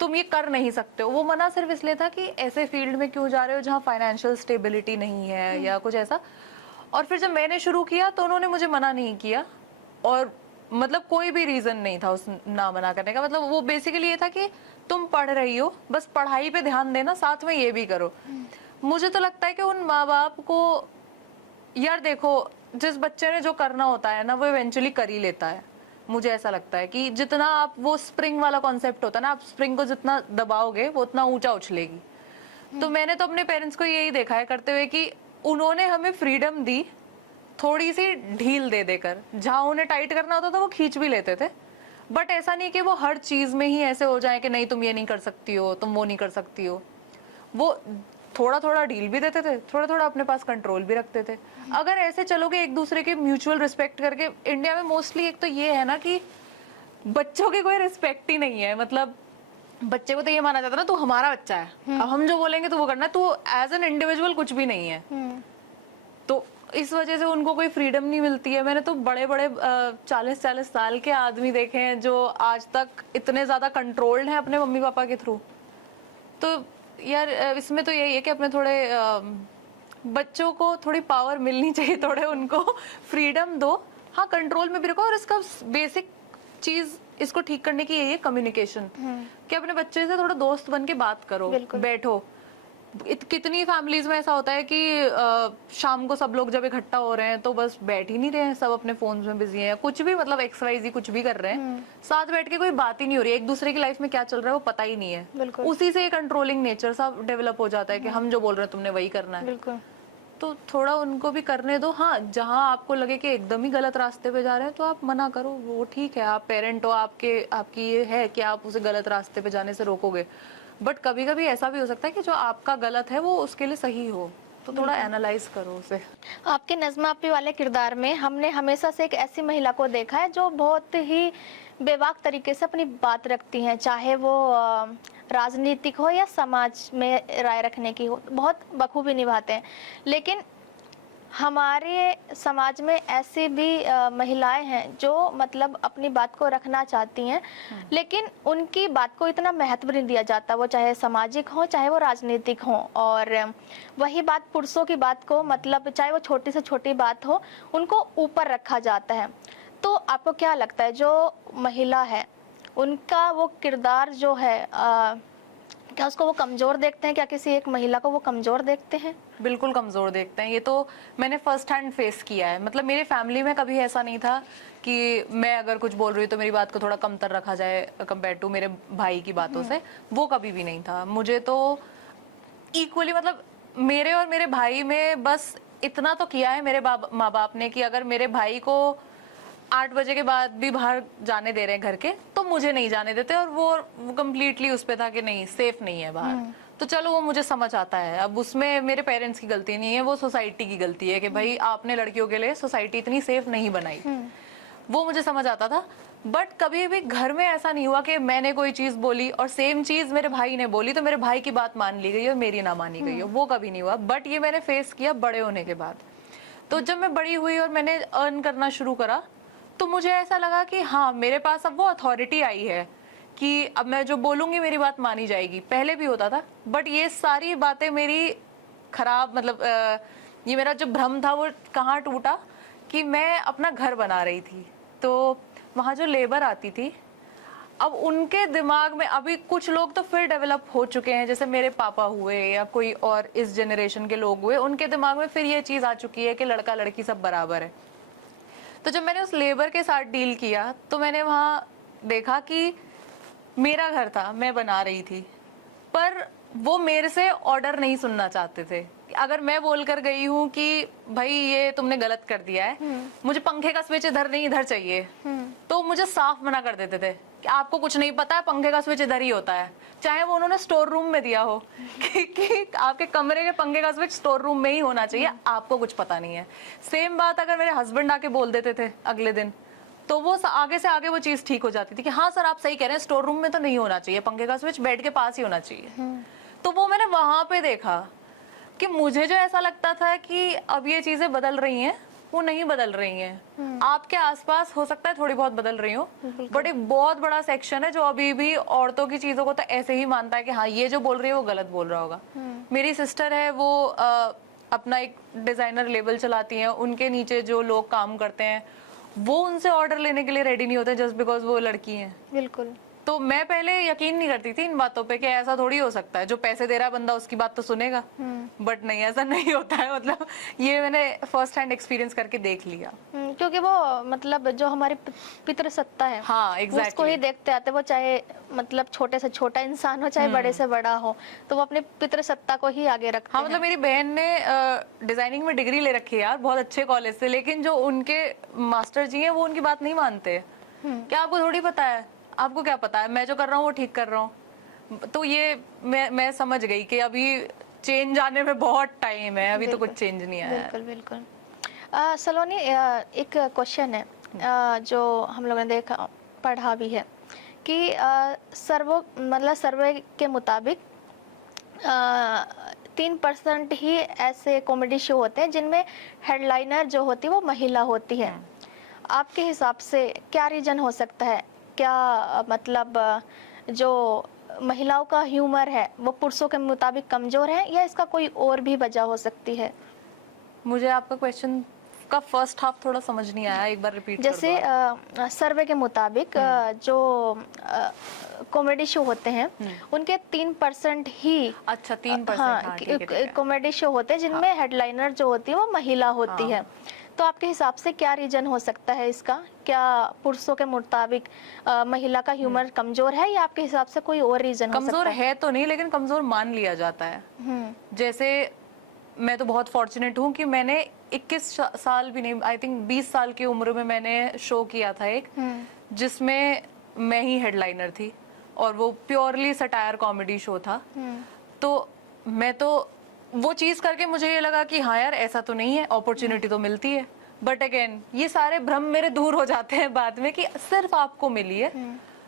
तुम ये कर नहीं सकते हो, वो मना सिर्फ इसलिए था कि ऐसे फील्ड में क्यों जा रहे हो जहाँ फाइनेंशियल स्टेबिलिटी नहीं है या कुछ ऐसा। और फिर जब मैंने शुरू किया तो उन्होंने मुझे मना नहीं किया, और मतलब कोई भी रीजन नहीं था उस ना मना करने का। मतलब वो बेसिकली ये था कि तुम पढ़ रही हो, बस पढ़ाई पे ध्यान देना, साथ में ये भी करो। मुझे तो लगता है कि उन माँ बाप को, यार देखो, जिस बच्चे ने जो करना होता है ना वो इवेंचुअली कर ही लेता है। मुझे ऐसा लगता है कि जितना आप, वो स्प्रिंग वाला कॉन्सेप्ट होता है ना, आप स्प्रिंग को जितना दबाओगे वो उतना ऊंचा उछलेगी। तो मैंने तो अपने पेरेंट्स को यही देखा है करते हुए कि उन्होंने हमें फ्रीडम दी, थोड़ी सी ढील दे देकर। जहां उन्हें टाइट करना होता था वो खींच भी लेते थे, बट ऐसा नहीं कि वो हर चीज में ही ऐसे हो जाए कि नहीं तुम ये नहीं कर सकती हो, तुम वो नहीं कर सकती हो। वो थोड़ा थोड़ा ढील भी देते थे, थोड़ा थोड़ा अपने पास कंट्रोल भी रखते थे। अगर ऐसे चलोगे एक दूसरे के म्यूचुअल रिस्पेक्ट करके, इंडिया में मोस्टली एक तो ये है ना कि बच्चों की कोई रिस्पेक्ट ही नहीं है। मतलब बच्चे को तो ये माना जाता है ना, तू हमारा बच्चा है, अब हम जो बोलेंगे तो वो करना है, तू एज एन इंडिविजुअल कुछ भी नहीं है। तो इस वजह से उनको कोई फ्रीडम नहीं मिलती है। मैंने तो बड़े बड़े 40-40 साल के आदमी देखे हैं जो आज तक इतने ज्यादा कंट्रोल्ड हैं अपने मम्मी पापा के थ्रू। तो यार इसमें तो यही है कि अपने थोड़े बच्चों को थोड़ी पावर मिलनी चाहिए, थोड़े उनको फ्रीडम दो, हाँ कंट्रोल में भी रखो। और इसका बेसिक चीज इसको ठीक करने की यही है, कम्युनिकेशन। कि अपने बच्चे से थोड़ा दोस्त बन के बात करो, बैठो। कितनी फैमिलीज में ऐसा होता है कि शाम को सब लोग जब इकट्ठा हो रहे हैं तो बस बैठ ही नहीं रहे हैं, सब अपने फोन में बिजी हैं, कुछ भी, मतलब XYZ कुछ भी कर रहे हैं, साथ बैठ के कोई बात ही नहीं हो रही है, एक दूसरे की लाइफ में क्या चल रहा है वो पता ही नहीं है। उसी से कंट्रोलिंग नेचर सा डेवलप हो जाता है कि हम जो बोल रहे हैं तुमने वही करना है। तो थोड़ा उनको भी करने दो। हाँ, जहाँ आपको लगे कि एकदम ही गलत रास्ते पे जा रहे हैं तो आप मना करो, वो ठीक है, आप पेरेंट हो, आपकी ये है कि आप उसे गलत रास्ते पे जाने से रोकोगे। बट कभी कभी ऐसा भी हो सकता है कि जो आपका गलत है वो उसके लिए सही हो, तो थोड़ा एनालाइज करो उसे। आपके नज़्मा अपी वाले किरदार में हमने हमेशा से एक ऐसी महिला को देखा है जो बहुत ही बेबाक तरीके से अपनी बात रखती हैं, चाहे वो राजनीतिक हो या समाज में राय रखने की हो, बहुत बखूबी निभाते हैं। लेकिन हमारे समाज में ऐसी भी महिलाएं हैं जो मतलब अपनी बात को रखना चाहती हैं, लेकिन उनकी बात को इतना महत्व नहीं दिया जाता, वो चाहे सामाजिक हो चाहे वो राजनीतिक हो। और वही बात पुरुषों की बात को, मतलब चाहे वो छोटी से छोटी बात हो, उनको ऊपर रखा जाता है। तो आपको क्या लगता है जो महिला है उनका वो किरदार जो है, क्या उसको वो कमजोर देखते हैं? क्या किसी एक महिला को वो कमजोर देखते हैं? बिल्कुल कमजोर देखते हैं। ये तो मैंने फर्स्ट हैंड फेस किया है। मतलब मेरी फैमिली में कभी ऐसा नहीं था कि मैं अगर कुछ बोल रही हूँ तो मेरी बात को थोड़ा कमतर रखा जाए कंपेयर टू मेरे भाई की बातों से, वो कभी भी नहीं था। मुझे तो इक्वली, मतलब मेरे और मेरे भाई में बस इतना तो किया है मेरे माँ बाप ने कि अगर मेरे भाई को 8 बजे के बाद भी बाहर जाने दे रहे हैं घर के, तो मुझे नहीं जाने देते। और वो कम्प्लीटली उस पे था कि नहीं, सेफ नहीं है बाहर। तो चलो वो मुझे समझ आता है, अब उसमें मेरे पेरेंट्स की गलती नहीं है, वो सोसाइटी की गलती है कि भाई आपने लड़कियों के लिए सोसाइटी इतनी सेफ नहीं बनाई। वो मुझे समझ आता था। बट कभी भी घर में ऐसा नहीं हुआ कि मैंने कोई चीज बोली और सेम चीज मेरे भाई ने बोली तो मेरे भाई की बात मान ली गई और मेरी ना मानी गई हो, वो कभी नहीं हुआ। बट ये मैंने फेस किया बड़े होने के बाद। तो जब मैं बड़ी हुई और मैंने अर्न करना शुरू करा तो मुझे ऐसा लगा कि हाँ, मेरे पास अब वो अथॉरिटी आई है कि अब मैं जो बोलूंगी मेरी बात मानी जाएगी, पहले भी होता था, बट ये सारी बातें मेरी खराब, मतलब ये मेरा जो भ्रम था वो कहाँ टूटा कि मैं अपना घर बना रही थी, तो वहाँ जो लेबर आती थी, अब उनके दिमाग में, अभी कुछ लोग तो फिर डेवलप हो चुके हैं, जैसे मेरे पापा हुए या कोई और इस जनरेशन के लोग हुए, उनके दिमाग में फिर ये चीज आ चुकी है कि लड़का लड़की सब बराबर है। तो जब मैंने उस लेबर के साथ डील किया तो मैंने वहाँ देखा कि मेरा घर था, मैं बना रही थी, पर वो मेरे से ऑर्डर नहीं सुनना चाहते थे। अगर मैं बोल कर गई हूँ कि भाई ये तुमने गलत कर दिया है, मुझे पंखे का स्विच इधर नहीं इधर चाहिए, तो मुझे साफ मना कर देते थे कि आपको कुछ नहीं पता है, पंखे का स्विच इधर ही होता है, चाहे वो उन्होंने स्टोर रूम में दिया हो कि आपके कमरे के पंखे का स्विच स्टोर रूम में ही होना चाहिए, आपको कुछ पता नहीं है। सेम बात अगर मेरे हस्बैंड आके बोल देते थे अगले दिन, तो वो आगे से आगे वो चीज ठीक हो जाती थी कि हाँ सर आप सही कह रहे हैं, स्टोर रूम में तो नहीं होना चाहिए, पंखे का स्विच बेड के पास ही होना चाहिए। तो वो मैंने वहां पे देखा कि मुझे जो ऐसा लगता था कि अब ये चीजें बदल रही हैं, वो नहीं बदल रही हैं। आपके आसपास हो सकता है थोड़ी बहुत बदल रही हो, बट एक बहुत बड़ा सेक्शन है जो अभी भी औरतों की चीजों को तो ऐसे ही मानता है कि हाँ ये जो बोल रही है वो गलत बोल रहा होगा। मेरी सिस्टर है, वो अपना एक डिजाइनर लेबल चलाती हैं, उनके नीचे जो लोग काम करते हैं वो उनसे ऑर्डर लेने के लिए रेडी नहीं होते जस्ट बिकॉज वो लड़की हैं। बिल्कुल। तो मैं पहले यकीन नहीं करती थी इन बातों पे कि ऐसा थोड़ी हो सकता है, जो पैसे दे रहा है बंदा उसकी बात तो सुनेगा, बट नहीं, ऐसा नहीं होता है। मतलब ये मैंने फर्स्ट हैंड एक्सपीरियंस करके देख लिया। क्योंकि वो मतलब जो हमारी पितृसत्ता है, हाँ exactly. उसको ही देखते आते, वो चाहे मतलब छोटे से छोटा इंसान हो चाहे बड़े से बड़ा हो, तो वो अपने पितृसत्ता को ही आगे रखते हैं। मतलब मेरी बहन ने डिजाइनिंग में डिग्री ले रखी है यार, बहुत अच्छे कॉलेज से, लेकिन जो उनके मास्टर जी हैं वो उनकी बात नहीं मानते। क्या आपको थोड़ी पता है, आपको क्या पता है, मैं जो कर रहा हूँ वो ठीक कर रहा हूँ। तो ये मैं समझ गई कि अभी चेंज आने में बहुत टाइम है, अभी तो कुछ चेंज नहीं आया। बिल्कुल बिल्कुल। सलोनी, एक क्वेश्चन है जो हम लोगों ने देखा पढ़ा भी है कि सर्वे के मुताबिक 3% ही ऐसे कॉमेडी शो होते हैं जिनमें हेडलाइनर जो होती है वो महिला होती है। आपके हिसाब से क्या रीजन हो सकता है? क्या मतलब जो महिलाओं का ह्यूमर है वो पुरुषों के मुताबिक कमजोर है, या इसका कोई और भी वजह हो सकती है? मुझे आपका क्वेश्चन का फर्स्ट हाफ थोड़ा समझ नहीं आया, एक बार रिपीट जैसे सर्वे के मुताबिक जो कॉमेडी शो होते हैं उनके 3% ही, अच्छा 3% कॉमेडी शो होते हैं जिनमें हेडलाइनर जो होती है वो महिला होती है। तो आपके हिसाब से क्या रीजन हो सकता है इसका? क्या पुरुषों के मुताबिक महिला का ह्यूमर कमजोर है, या आपके हिसाब से कोई और रीजन हो सकता है? कमजोर है तो नहीं, लेकिन कमजोर मान लिया जाता है। जैसे मैं तो बहुत फॉर्चुनेट हूँ कि मैंने 21 साल भी नहीं, आई थिंक 20 साल की उम्र में मैंने शो किया था एक, जिसमें मैं ही हेडलाइनर थी और वो प्योरली सटायर कॉमेडी शो था। तो मैं तो वो चीज करके मुझे ये लगा कि हाँ यार ऐसा तो नहीं है, अपॉर्चुनिटी तो मिलती है, बट अगेन ये सारे भ्रम मेरे दूर हो जाते हैं बाद में कि सिर्फ आपको मिली है।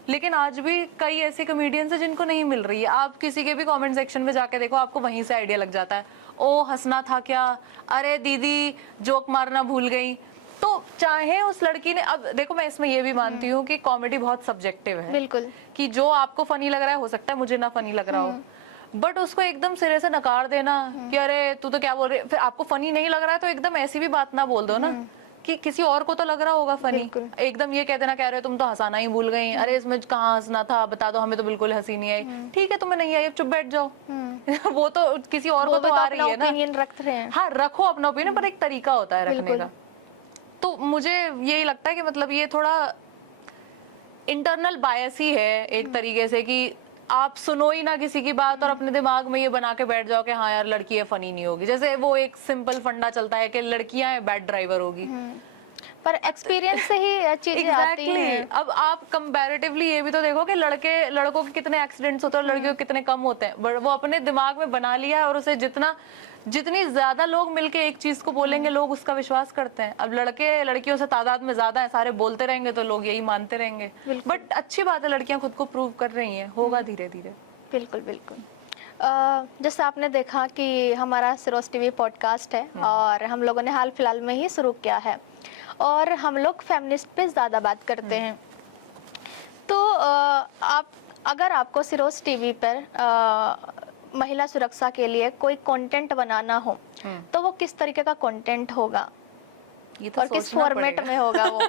लेकिन आज भी कई ऐसे कॉमेडियंस हैं जिनको नहीं मिल रही है। आप किसी के भी कमेंट सेक्शन में जाके देखो, आपको वहीं से आइडिया लग जाता है, ओ हंसना था क्या, अरे दीदी जोक मारना भूल गई। तो चाहे उस लड़की ने, अब देखो मैं इसमें ये भी मानती हूँ कि कॉमेडी बहुत सब्जेक्टिव है, बिल्कुल, कि जो आपको फनी लग रहा है हो सकता है मुझे ना फनी लग रहा हो, बट उसको एकदम सिरे से नकार देना कि अरे तू तो क्या बोल रही, फिर आपको फनी नहीं लग रहा है तो एकदम ऐसी भी बात ना बोल दो ना कि किसी और को तो लग रहा होगा फनी। एकदम ये कहते ना, कह रहे हो तुम तो हंसाना ही भूल गई, अरे इसमें कहाँ हंसना था बता दो, हमें तो बिल्कुल हंसी नहीं आई। ठीक है तुम्हें नहीं आई, चुप बैठ जाओ। वो तो किसी और को तो आ रही है ना, ओपिनियन रख रहे हैं। हाँ रखो अपना ओपिनियन, पर एक तरीका होता है रखने का। तो मुझे यही लगता है कि मतलब ये थोड़ा इंटरनल बायस ही है एक तरीके से, कि आप सुनो ही ना किसी की बात और अपने दिमाग में ये बना के बैठ जाओ कि हाँ यार लड़की है फनी नहीं होगी। जैसे वो एक सिंपल फंडा चलता है कि लड़कियां हैं बैड ड्राइवर होगी, पर एक्सपीरियंस से ही चीजें आती हैं। अब आप कंपैरेटिवली ये भी तो देखो कि लड़कों के कितने एक्सीडेंट्स होते हैं और लड़कियों के कितने कम होते हैं। वो अपने दिमाग में बना लिया है और उसे जितनी ज्यादा लोग मिलके एक चीज को बोलेंगे लोग उसका विश्वास करते हैं। अब लड़के लड़कियों से तादाद में ज्यादा है, सारे बोलते रहेंगे तो लोग यही मानते रहेंगे। बट अच्छी बात है लड़कियां खुद को प्रूव कर रही हैं, होगा धीरे धीरे। बिल्कुल बिल्कुल। जैसे आपने देखा कि हमारा सिरोस टीवी पॉडकास्ट है और हम लोगों ने हाल फिलहाल में ही शुरू किया है और हम लोग फेमिनिस्ट पे ज्यादा बात करते हैं। तो आप अगर आपको सिरोज टीवी पर महिला सुरक्षा के लिए कोई कंटेंट बनाना हो तो वो किस तरीके का कंटेंट होगा ये तो और किस सोचना फॉर्मेट पड़ेगा। में होगा वो?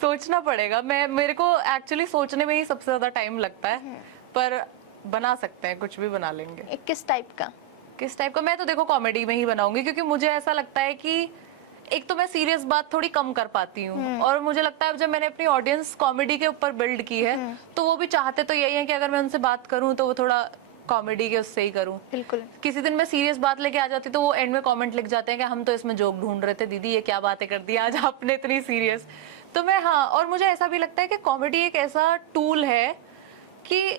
सोचना पड़ेगा। मेरे को एक्चुअली सोचने में ही सबसे ज्यादा टाइम लगता है, पर बना सकते हैं, कुछ भी बना लेंगे। किस टाइप का? किस टाइप का? मैं तो देखो कॉमेडी में ही बनाऊंगी, क्योंकि मुझे ऐसा लगता है कि एक तो मैं सीरियस बात थोड़ी कम कर पाती हूँ, और मुझे लगता है जब मैंने अपनी ऑडियंस कॉमेडी के ऊपर बिल्ड की है तो वो भी चाहते तो यही है कि अगर मैं उनसे बात करूँ तो वो थोड़ा कॉमेडी के उससे ही करूँ। बिल्कुल। किसी दिन मैं सीरियस बात लेके आ जाती तो वो एंड में कमेंट लिख जाते हैं कि हम तो इसमें जोक ढूंढ रहे थे, दीदी ये क्या बातें कर दी आज आपने इतनी सीरियस। तो मैं, हाँ, और मुझे ऐसा भी लगता है कि कॉमेडी एक ऐसा टूल है कि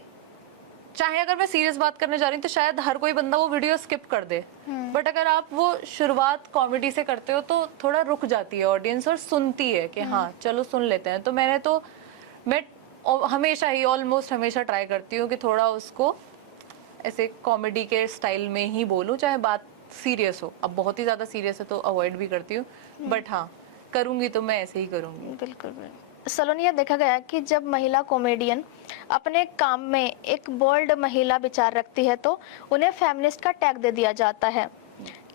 चाहे अगर मैं सीरियस बात करने जा रही हूँ तो शायद हर कोई बंदा वो वीडियो स्किप कर दे, बट अगर आप वो शुरुआत कॉमेडी से करते हो तो थोड़ा रुक जाती है ऑडियंस और सुनती है कि हाँ चलो सुन लेते हैं। तो मैं हमेशा ही, ऑलमोस्ट हमेशा ट्राई करती हूँ कि थोड़ा उसको ऐसे कॉमेडी के स्टाइल में ही बोलूं, चाहे बात सीरियस हो। अब बहुत ही ज्यादा सीरियस है तो अवॉइड भी करती हूँ, बट हाँ करूंगी तो मैं ऐसे ही करूंगी। बिल्कुल। सलोनी, यह देखा गया कि जब महिला कॉमेडियन अपने काम में एक बोल्ड महिला विचार रखती है तो उन्हें फेमिनिस्ट का टैग दे दिया जाता है।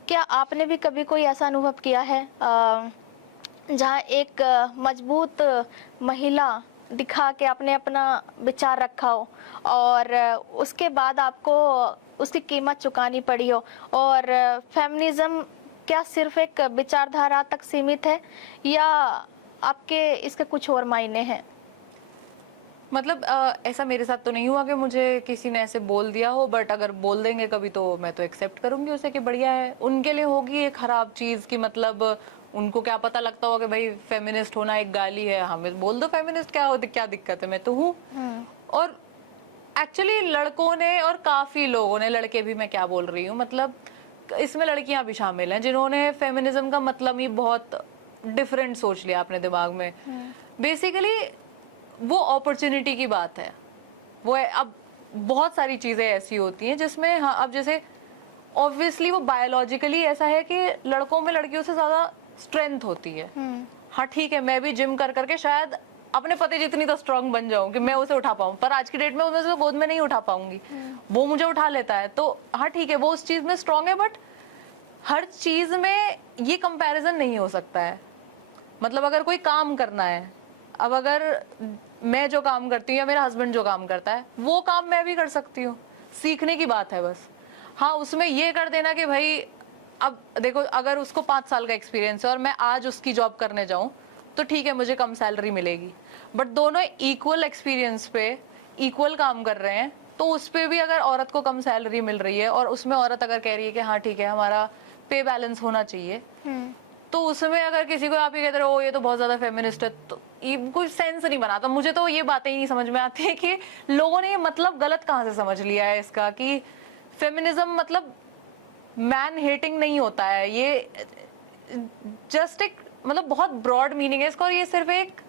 क्या आपने भी कभी कोई ऐसा अनुभव किया है जहां एक मजबूत महिला दिखा के आपने अपना विचार रखा हो और उसके बाद आपको उसकी कीमत चुकानी पड़ी हो? और फेमिनिज्म क्या सिर्फ एक विचारधारा तक सीमित है या आपके इसके कुछ और मायने हैं? मतलब ऐसा मेरे साथ तो नहीं हुआ कि मुझे किसी ने ऐसे बोल दिया हो, बट अगर बोल देंगे कभी तो मैं तो एक्सेप्ट करूंगी उसे कि बढ़िया है। उनके लिए होगी एक खराब चीज की, मतलब उनको क्या पता लगता होगा कि भाई फेमिनिस्ट होना एक गाली है, हमें बोल दो फेमिनिस्ट, क्या दिक्कत है, मैं तो हूँ। और एक्चुअली लड़कों ने और काफी लोगों ने, लड़के भी, मैं क्या बोल रही हूँ, मतलब इसमें लड़कियां भी शामिल हैं जिन्होंने फेमिनिज्म का मतलब ही बहुत डिफरेंट सोच लिया अपने दिमाग में। बेसिकली वो अपॉर्चुनिटी की बात है, वो है। अब बहुत सारी चीजें ऐसी होती हैं जिसमें, हाँ, अब जैसे ऑब्वियसली वो बायोलॉजिकली ऐसा है कि लड़कों में लड़कियों से ज्यादा स्ट्रेंथ होती है। हाँ ठीक है, मैं भी जिम कर करके शायद अपने पति जितनी तो स्ट्रांग बन जाऊं कि मैं उसे उठा पाऊं, पर आज की डेट में उसे गोद में नहीं उठा पाऊंगी, वो मुझे उठा लेता है। तो हाँ ठीक है, वो उस चीज में स्ट्रांग है, बट हर चीज में ये कंपैरिजन नहीं हो सकता है। मतलब अगर कोई काम करना है, अब अगर मैं जो काम करती हूँ या मेरा हस्बैंड जो काम करता है वो काम मैं भी कर सकती हूँ, सीखने की बात है बस। हाँ, उसमें ये कर देना कि भाई अब देखो, अगर उसको 5 साल का एक्सपीरियंस है और मैं आज उसकी जॉब करने जाऊं तो ठीक है, मुझे कम सैलरी मिलेगी, बट दोनों इक्वल एक्सपीरियंस पे इक्वल काम कर रहे हैं, तो उस पे भी अगर औरत को कम सैलरी मिल रही है और उसमें औरत अगर कह रही है कि हाँ ठीक है हमारा पे बैलेंस होना चाहिए, तो उसमें अगर किसी को आप ये कहते हो ये तो बहुत ज्यादा फेमिनिस्ट है, तो ये कुछ सेंस नहीं बनाता। मुझे तो ये बातें ही नहीं समझ में आती है कि लोगों ने ये मतलब गलत कहाँ से समझ लिया है इसका, कि फेमिनिज्म मतलब मैन हेटिंग नहीं होता है। ये जस्ट एक, मतलब बहुत ब्रॉड मीनिंग है इसका, और ये सिर्फ एक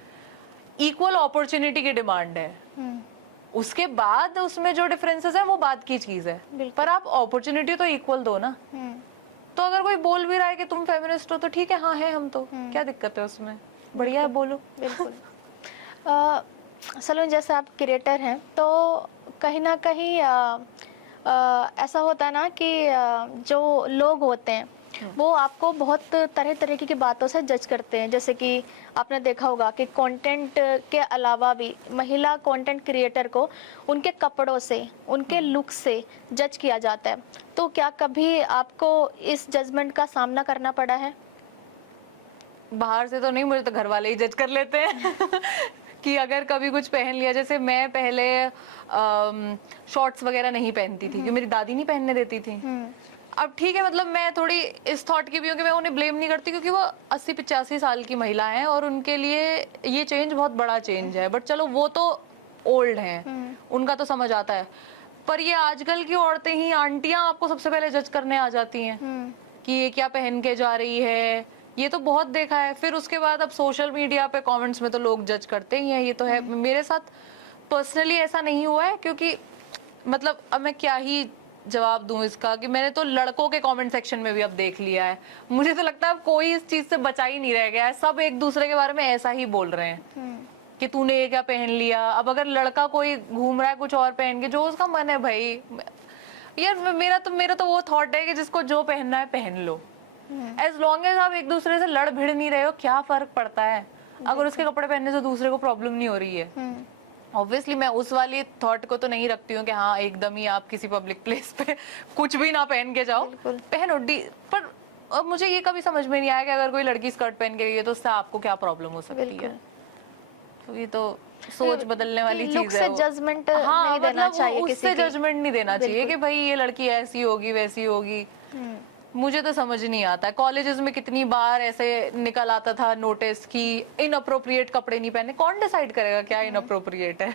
इक्वल अपॉर्चुनिटी की डिमांड है। उसके बाद उसमें जो डिफरेंसेस है वो बात की चीज है, पर आप अपॉर्चुनिटी तो इक्वल दो ना। तो अगर कोई बोल भी रहा है कि तुम फेमिनिस्ट हो तो ठीक है, हाँ है हम तो, क्या दिक्कत है उसमें, बढ़िया है, बोलो। बिल्कुल। सलोनी, जैसे आप क्रिएटर हैं तो कहीं ना कहीं ऐसा होता है ना कि जो लोग होते हैं वो आपको बहुत तरह तरह की बातों से जज करते हैं। जैसे कि आपने देखा होगा कि कंटेंट के अलावा भी महिला कंटेंट क्रिएटर को उनके कपड़ों से, उनके लुक से जज किया जाता है। तो क्या कभी आपको इस जजमेंट का सामना करना पड़ा है? बाहर से तो नहीं, मुझे तो घर वाले ही जज कर लेते हैं कि अगर कभी कुछ पहन लिया, जैसे मैं पहले शॉर्ट्स वगैरह नहीं पहनती थी क्योंकि मेरी दादी नहीं पहनने देती थी। अब ठीक है, मतलब मैं थोड़ी इस थॉट की भी हूँ कि मैं उन्हें ब्लेम नहीं करती क्योंकि वो 80-85 साल की महिला हैं और उनके लिए ये चेंज बहुत बड़ा चेंज है, बट चलो वो तो ओल्ड हैं, उनका तो समझ आता है। पर ये आजकल की औरतें ही, आंटियां आपको सबसे पहले जज करने आ जाती हैं कि ये क्या पहन के जा रही है, ये तो बहुत देखा है। फिर उसके बाद अब सोशल मीडिया पे कमेंट्स में तो लोग जज करते ही हैं, ये तो है। मेरे साथ पर्सनली ऐसा नहीं हुआ है क्योंकि मतलब अब मैं क्या ही जवाब दूं इसका, कि मैंने तो लड़कों के कमेंट सेक्शन में भी अब देख लिया है। मुझे तो लगता है अब कोई इस चीज से बचा ही नहीं रह गया है, सब एक दूसरे के बारे में ऐसा ही बोल रहे हैं। कि तूने ये क्या पहन लिया। अब अगर लड़का कोई घूम रहा है कुछ और पहन के, जो उसका मन है भाई, यार मेरा तो वो थॉट है कि जिसको जो पहनना है पहन लो, एज लॉन्ग एज आप एक दूसरे से लड़ भिड़ नहीं रहे हो, क्या फर्क पड़ता है अगर उसके कपड़े पहनने से दूसरे को प्रॉब्लम नहीं हो रही है। ऑब्वियसली मैं उस वाली थॉट को तो नहीं रखती हूँ कि हाँ एकदम ही आप किसी पब्लिक प्लेस पे कुछ भी ना पहन के जाओ, पहनो पर अब मुझे ये कभी समझ में नहीं आया कि अगर कोई लड़की स्कर्ट पहन के गई है तो उससे आपको क्या प्रॉब्लम हो सकती है। तो ये तो सोच बदलने वाली चीज है। जजमेंट हाँ, नहीं देना चाहिए, उससे जजमेंट नहीं देना चाहिए कि भाई ये लड़की ऐसी होगी वैसी होगी। मुझे तो समझ नहीं आता। कॉलेजेस में कितनी बार ऐसे निकल आता था नोटिस कि इनअप्रोप्रिएट कपड़े नहीं पहने। कौन डिसाइड करेगा क्या इनअप्रोप्रिएट है?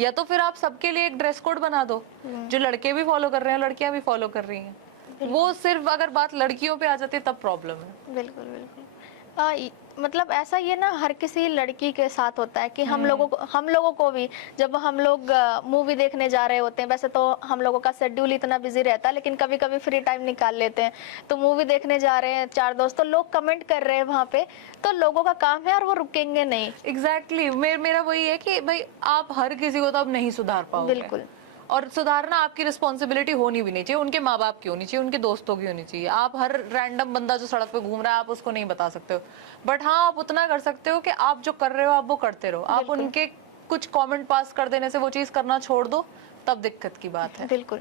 या तो फिर आप सबके लिए एक ड्रेस कोड बना दो, जो लड़के भी फॉलो कर रहे हैं लड़कियां भी फॉलो कर रही हैं। वो सिर्फ अगर बात लड़कियों पे आ जाती है तब प्रॉब्लम है। बिल्कुल बिल्कुल। मतलब ऐसा ये ना हर किसी लड़की के साथ होता है कि हम लोगों को भी जब हम लोग मूवी देखने जा रहे होते हैं, वैसे तो हम लोगों का शेड्यूल इतना बिजी रहता है, लेकिन कभी कभी फ्री टाइम निकाल लेते हैं तो मूवी देखने जा रहे हैं 4 दोस्त, तो लोग कमेंट कर रहे हैं वहाँ पे, तो लोगों का काम है और वो रुकेंगे नहीं। एग्जैक्टली मेरा वही है कि भाई आप हर किसी को तो अब नहीं सुधार पाओगे। बिल्कुल। और सुधारना आपकी रिस्पॉन्सिबिलिटी होनी भी नहीं चाहिए, उनके माँ बाप की होनी चाहिए, उनके दोस्तों की होनी चाहिए। आप हर रैंडम बंदा जो सड़क पे घूम रहा है आप उसको नहीं बता सकते हो, बट हाँ आप उतना कर सकते हो कि आप जो कर रहे हो आप वो करते रहो। आप उनके कुछ कमेंट पास कर देने से वो चीज करना छोड़ दो, तब दिक्कत की बात है। बिल्कुल।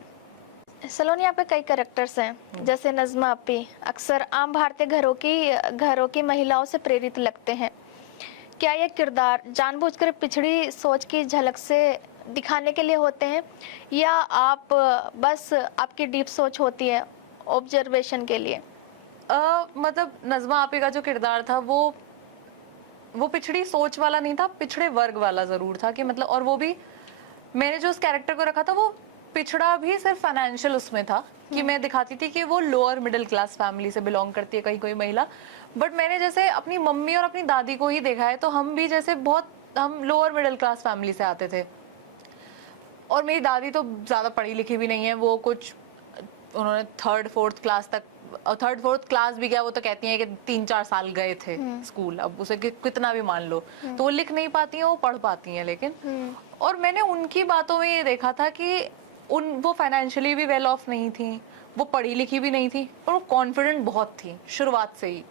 सलोनी, यहाँ पे कई कैरेक्टर्स हैं जैसे नज़्मा अपी, अक्सर आम भारतीय घरों की महिलाओं से प्रेरित लगते हैं। क्या ये किरदार जानबूझकर पिछड़ी सोच की झलक से दिखाने के लिए होते हैं, या आप बस आपकी डीप सोच होती है ऑब्जर्वेशन के लिए? मतलब नज़्मा आपी का जो किरदार था वो पिछड़ी सोच वाला नहीं था, पिछड़े वर्ग वाला जरूर था कि मतलब, और वो भी मैंने जो उस कैरेक्टर को रखा था वो पिछड़ा भी सिर्फ फाइनेंशियल उसमें था कि मैं दिखाती थी कि वो लोअर मिडिल क्लास फैमिली से बिलोंग करती है कोई महिला। बट मैंने जैसे अपनी मम्मी और अपनी दादी को ही देखा है, तो हम भी जैसे हम लोअर मिडिल क्लास फैमिली से आते थे। और मेरी दादी तो ज्यादा पढ़ी लिखी भी नहीं है, वो कुछ उन्होंने 3rd 4th क्लास तक, 3rd 4th क्लास भी गया, वो तो कहती हैं कि 3-4 साल गए थे स्कूल, अब उसे कितना भी मान लो। तो वो लिख नहीं पाती हैं, वो पढ़ पाती हैं लेकिन। और मैंने उनकी बातों में ये देखा था कि वो फाइनेंशियली भी वेल ऑफ नहीं थी, वो पढ़ी लिखी भी नहीं थी, पर वो कॉन्फिडेंट बहुत थी शुरुआत से ही।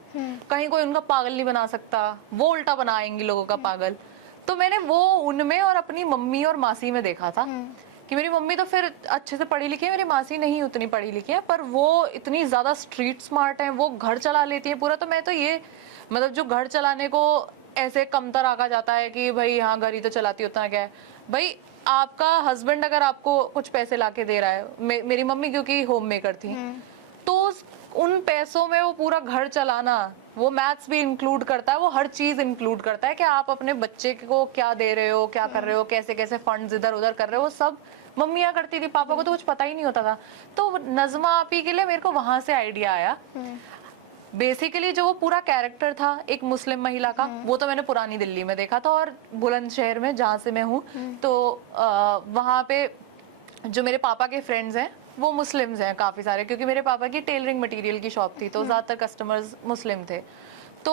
कहीं कोई उनका पागल नहीं बना सकता, वो उल्टा बनाएंगी लोगों का पागल। तो मैंने वो उनमें और अपनी मम्मी और मासी में देखा था कि मेरी मम्मी तो फिर अच्छे से पढ़ी लिखी है, मेरी मासी नहीं उतनी पढ़ी लिखी है, पर वो इतनी ज्यादा स्ट्रीट स्मार्ट है, वो घर चला लेती है पूरा। तो मैं तो ये मतलब जो घर चलाने को ऐसे कमतर आका जाता है कि भाई हाँ घर ही तो चलाती, उतना क्या है भाई। आपका हस्बैंड अगर आपको कुछ पैसे लाके दे रहा है, मेरी मम्मी क्योंकि होम मेकर थी, तो उन पैसों में वो पूरा घर चलाना, वो मैथ्स भी इंक्लूड करता है, वो हर चीज इंक्लूड करता है कि आप अपने बच्चे को क्या दे रहे हो, क्या कर रहे हो, कैसे कैसे फंड्स इधर उधर कर रहे हो, वो सब मम्मियाँ करती थी। पापा को तो कुछ पता ही नहीं होता था। तो नज़्मा आपी के लिए मेरे को वहां से आइडिया आया। बेसिकली जो वो पूरा कैरेक्टर था एक मुस्लिम महिला का, वो तो मैंने पुरानी दिल्ली में देखा था और बुलंदशहर में जहाँ से मैं हूँ, तो वहाँ पे जो मेरे पापा के फ्रेंड्स हैं वो मुस्लिम्स हैं काफी सारे, क्योंकि मेरे पापा की टेलरिंग मटेरियल की शॉप थी, तो ज्यादातर कस्टमर्स मुस्लिम थे। तो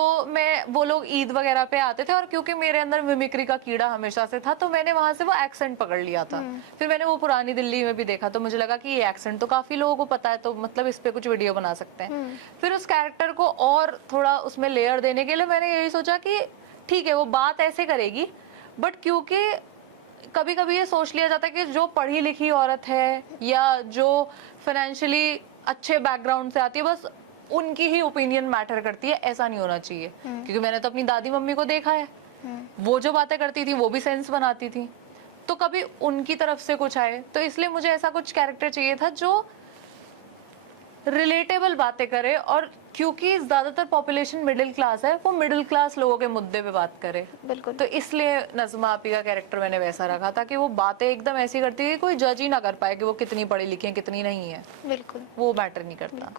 वो लोग ईद वगैरह पे आते थे, और क्योंकि मेरे अंदर मिमिक्री का कीड़ा हमेशा से था, तो मैंने वहां से वो एक्सेंट पकड़ लिया था। फिर मैंने वो पुरानी दिल्ली में भी देखा, तो मुझे लगा कि ये एक्सेंट तो काफी लोगों को पता है, तो मतलब इस पे कुछ वीडियो बना सकते हैं। फिर उस कैरेक्टर को और थोड़ा उसमें लेयर देने के लिए मैंने यही सोचा कि ठीक है वो बात ऐसे करेगी, बट क्योंकि कभी कभी ये सोच लिया जाता है कि जो पढ़ी लिखी औरत है या जो फाइनेंशियली अच्छे बैकग्राउंड से आती है बस उनकी ही ओपिनियन मैटर करती है, ऐसा नहीं होना चाहिए। क्योंकि मैंने तो अपनी दादी मम्मी को देखा है, वो जो बातें करती थी वो भी सेंस बनाती थी, तो कभी उनकी तरफ से कुछ आए, तो इसलिए मुझे ऐसा कुछ कैरेक्टर चाहिए था जो रिलेटेबल बातें करे। और क्योंकि ज्यादातर पॉपुलेशन मिडिल क्लास है, वो मिडिल क्लास लोगों के मुद्दे पे बात करे। बिल्कुल। तो इसलिए नज़्मा आपी का कैरेक्टर मैंने वैसा रखा था कि वो बातें एकदम ऐसी करती है कि कोई जज ही ना कर पाए कि वो कितनी पढ़ी लिखी है कितनी नहीं है। बिल्कुल, वो मैटर नहीं करता।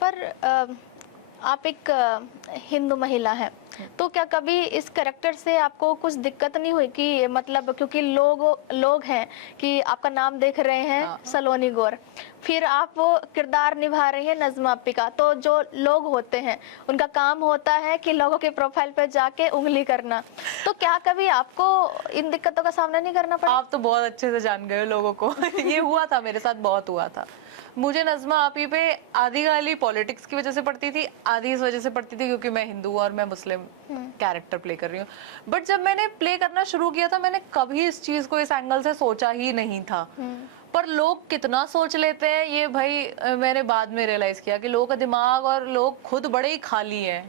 पर आप एक हिंदू महिला हैं, तो क्या कभी इस कैरेक्टर से आपको कुछ दिक्कत नहीं हुई कि मतलब क्योंकि लोग हैं कि आपका नाम देख रहे हैं हाँ। सलोनी गौर, फिर आप वो किरदार निभा रही हैं नज़्मा अप्पी का, तो जो लोग होते हैं उनका काम होता है कि लोगों के प्रोफाइल पे जाके उंगली करना, तो क्या कभी आपको इन दिक्कतों का सामना नहीं करना पड़ा? आप तो बहुत अच्छे से जान गए हो लोगों को। ये हुआ था मेरे साथ, बहुत हुआ था। मुझे नज़्मा आपी पे आधी गाली पॉलिटिक्स की वजह से पड़ती थी, आधी इस वजह से पड़ती थी क्योंकि मैं हिंदू और मैं मुस्लिम कैरेक्टर प्ले कर रही हूँ। बट जब मैंने प्ले करना शुरू किया था, मैंने कभी इस चीज को इस एंगल से सोचा ही नहीं था। पर लोग कितना सोच लेते हैं ये भाई मैंने बाद में रियलाइज किया कि लोगों का दिमाग और लोग खुद बड़े ही खाली हैं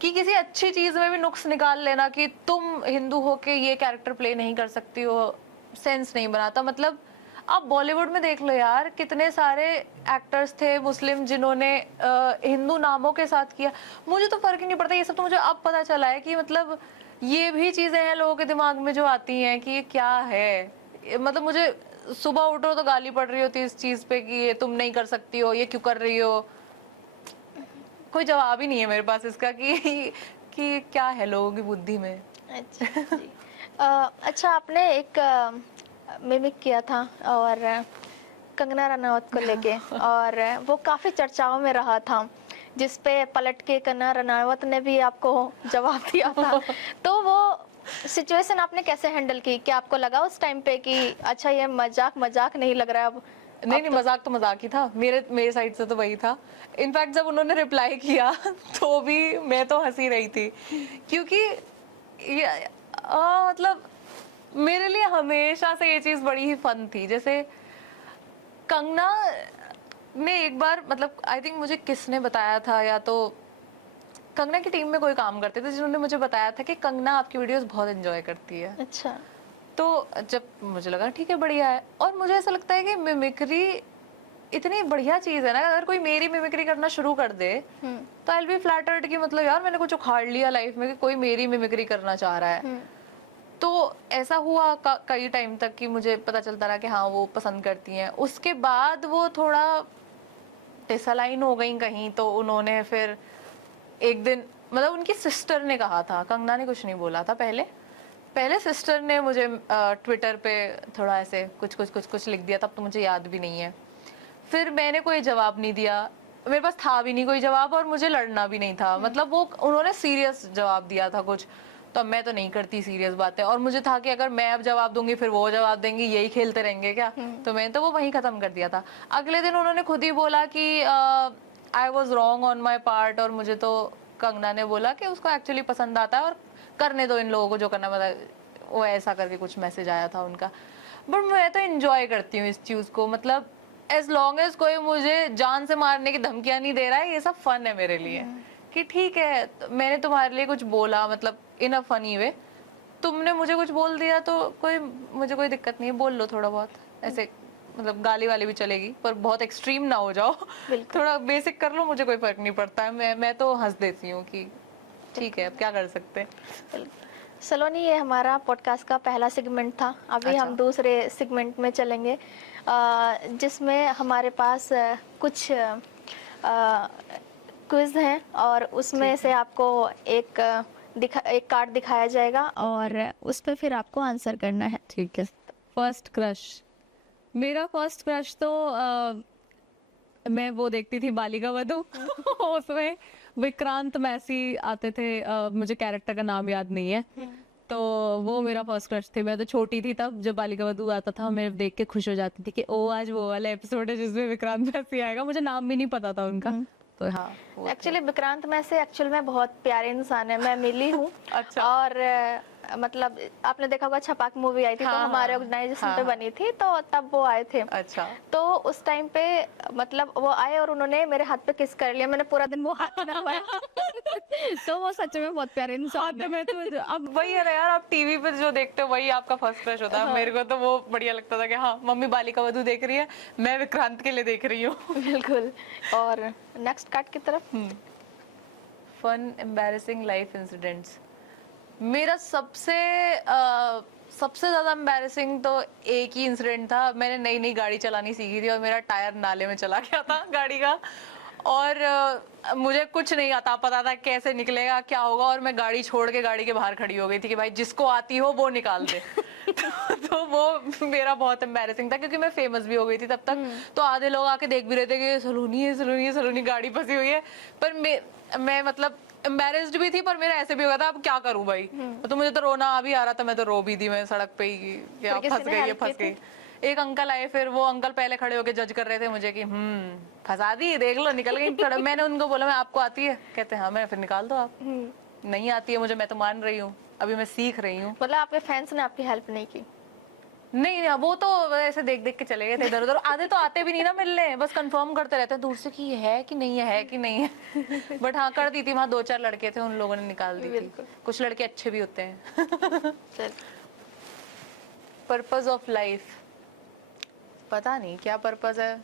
कि किसी अच्छी चीज में भी नुक्स निकाल लेना कि तुम हिंदू हो के ये कैरेक्टर प्ले नहीं कर सकती हो, सेंस नहीं बनाता। मतलब आप बॉलीवुड में देख लो यार, कितने सारे एक्टर्स थे मुस्लिम जिन्होंने हिंदू नामों के साथ किया। मुझे तो फर्क ही नहीं पड़ता, ये सब तो मुझे अब पता चला है कि मतलब ये भी चीजें हैं लोगों के दिमाग में जो आती हैं कि ये क्या है। मतलब मुझे सुबह उठो तो गाली पड़ रही होती इस चीज पे कि ये तुम नहीं कर सकती हो, ये क्यों कर रही हो। कोई जवाब ही नहीं है मेरे पास इसका कि क्या है लोगों की बुद्धि में। अच्छा जी। अच्छा, आपने एक मिमिक किया था और कंगना रनावत को लेके और वो काफी चर्चाओं में रहा था, जिस पे पलट के कंगना रनावत ने भी आपको जवाब दिया था। तो वो सिचुएशन आपने कैसे हैंडल की? क्या आपको लगा उस टाइम पे कि अच्छा ये मजाक नहीं लग रहा है अब? नहीं, मजाक तो मजाक ही था, मेरे साइड से तो वही था। इनफैक्ट जब उन्होंने रिप्लाई किया तो भी मैं तो हंसी रही थी क्योंकि ये मतलब मेरे लिए हमेशा से ये चीज बड़ी ही फन थी। जैसे कंगना ने एक बार, मतलब आई थिंक मुझे किसने बताया था, या तो कंगना की टीम में कोई काम करते थे जिन्होंने मुझे बताया था कि कंगना आपकी वीडियोस बहुत एंजॉय करती है। अच्छा। तो जब मुझे लगा ठीक है बढ़िया है, और मुझे ऐसा लगता है कि मिमिक्री इतनी बढ़िया चीज है ना, अगर कोई मेरी मिमिक्री करना शुरू कर दे तो आई विल बी फ्लैटर्ड कि मतलब यार मैंने कुछ उखाड़ लिया लाइफ में कि कोई मेरी मिमिक्री करना चाह रहा है। तो ऐसा हुआ कई टाइम तक कि मुझे पता चलता रहा कि हाँ वो पसंद करती हैं। उसके बाद वो थोड़ा डिसअलाइन हो गई कहीं, तो उन्होंने फिर एक दिन, मतलब उनकी सिस्टर ने कहा था, कंगना ने कुछ नहीं बोला था। पहले सिस्टर ने मुझे ट्विटर पे थोड़ा ऐसे कुछ लिख दिया, तब तो मुझे याद भी नहीं है। फिर मैंने कोई जवाब नहीं दिया, मेरे पास था भी नहीं कोई जवाब और मुझे लड़ना भी नहीं था। मतलब वो उन्होंने सीरियस जवाब दिया था कुछ, तो मैं तो नहीं करती सीरियस बातें, और मुझे था कि अगर मैं अब जवाब दूंगी फिर वो जवाब देंगी, यही खेलते रहेंगे क्या। तो मैंने तो वो वहीं खत्म कर दिया था। अगले दिन उन्होंने खुद ही बोला कि I was wrong on my part, और मुझे तो कंगना ने बोला कि उसको एक्चुअली पसंद आता है और करने दो इन लोगों को जो करना, मतलब वो ऐसा करके कुछ मैसेज आया था उनका। बट मैं तो एंजॉय करती हूँ इस चीज को, मतलब एज लॉन्ग एज कोई मुझे जान से मारने की धमकियां नहीं दे रहा है, ये सब फन है मेरे लिए। कि ठीक है मैंने तुम्हारे लिए कुछ बोला, मतलब इन अ फनी वे, तुमने मुझे कुछ बोल दिया तो मुझे कोई दिक्कत नहीं है, बोल लो थोड़ा बहुत ऐसे, मतलब गाली वाली भी चलेगी पर बहुत एक्सट्रीम ना हो जाओ। थोड़ा बेसिक कर लो, मुझे कोई फर्क नहीं पड़ता है। मैं तो हंस देती हूँ कि ठीक है अब क्या कर सकते हैं। सलोनी, ये हमारा पॉडकास्ट का पहला सेगमेंट था। अभी हम दूसरे सेगमेंट में चलेंगे जिसमें हमारे पास कुछ क्विज हैं और उसमें से आपको एक कार्ड दिखाया जाएगा और उस पर फिर आपको आंसर करना है। ठीक है। फर्स्ट क्रश, मेरा फर्स्ट क्रश तो मैं वो देखती थी बालिका वधू। उसमें विक्रांत मैसी आते थे, मुझे कैरेक्टर का नाम याद नहीं है, तो वो मेरा फर्स्ट क्रश थे। मैं तो छोटी थी तब, जब बालिका वधू आता था मैं देख के खुश हो जाती थी कि ओ आज वो वाला एपिसोड है जिसमें विक्रांत मैसी आएगा। मुझे नाम भी नहीं पता था उनका। तो हाँ, एक्चुअली विक्रांत मैसी एक्चुअल में बहुत प्यारे इंसान है, मैं मिली हूँ। अच्छा। और मतलब आपने देखा होगा छपाक मूवी आई थी, तो हमारे ऑर्गेनाइजेशन पे बनी थी, तो तब वो आए थे। अच्छा। तो उस टाइम पे मतलब वो आए और उन्होंने मेरे हाथ पे किस कर लिया, मैंने पूरा दिन वो हाथ दबाया। तो वो सच में बहुत प्यारे इंसान है। मैं तो अब वही है ना यार, आप टीवी पे जो देखते हो वही आपका फर्स्ट क्रश होता है। मेरे को तो वो बढ़िया लगता था कि हाँ मम्मी बालिका वधू देख रही है, मैं विक्रांत के लिए देख रही हूँ। बिल्कुल। और नेक्स्ट कार्ड की तरफ, फन एम्बैरेसिंग लाइफ इंसिडेंट्स। मेरा सबसे ज्यादा एम्बैरेसिंग तो एक ही इंसिडेंट था। मैंने नई गाड़ी चलानी सीखी थी और मेरा टायर नाले में चला गया था गाड़ी का, और मुझे कुछ नहीं आता पता था कैसे निकलेगा क्या होगा, और मैं गाड़ी छोड़ के गाड़ी के बाहर खड़ी हो गई थी कि भाई जिसको आती हो वो निकाल दे। तो वो मेरा बहुत एम्बैरेसिंग था क्योंकि मैं फेमस भी हो गई थी तब तक। तो आधे लोग आके देख भी रहे थे कि सलोनी है, सलोनी है, सलोनी गाड़ी फंसी हुई है। पर मैं मतलब एम्बैरेस्ड भी थी, पर मेरा ऐसे भी हो गया था अब क्या करूं भाई। तो मुझे तो रोना आ भी आ रहा था, मैं तो रो भी थी, मैं सड़क पे ही क्या फंस गई है, फंस गई। एक अंकल आए, फिर वो अंकल पहले खड़े होके जज कर रहे थे मुझे कि फंसा दी, देख लो निकल गई। मैंने उनको बोला मैं आपको आती है? कहते हैं हाँ। मैं फिर निकाल दो आप। नहीं आती है मुझे, मैं तो मान रही हूँ, अभी मैं सीख रही हूँ। मतलब आपके फैंस ने आपकी हेल्प नहीं की? नहीं, वो तो ऐसे देख देख के चले गए थे इधर उधर। आधे तो आते भी नहीं ना मिलने, बस कंफर्म करते रहते हैं दूर से कि ये है कि नहीं है कि नहीं है। बट हाँ कर दी थी, वहाँ 2-4 लड़के थे, उन लोगों ने निकाल दी थी। कुछ लड़के अच्छे भी होते हैं। पर्पस ऑफ लाइफ पता नहीं क्या पर्पस है,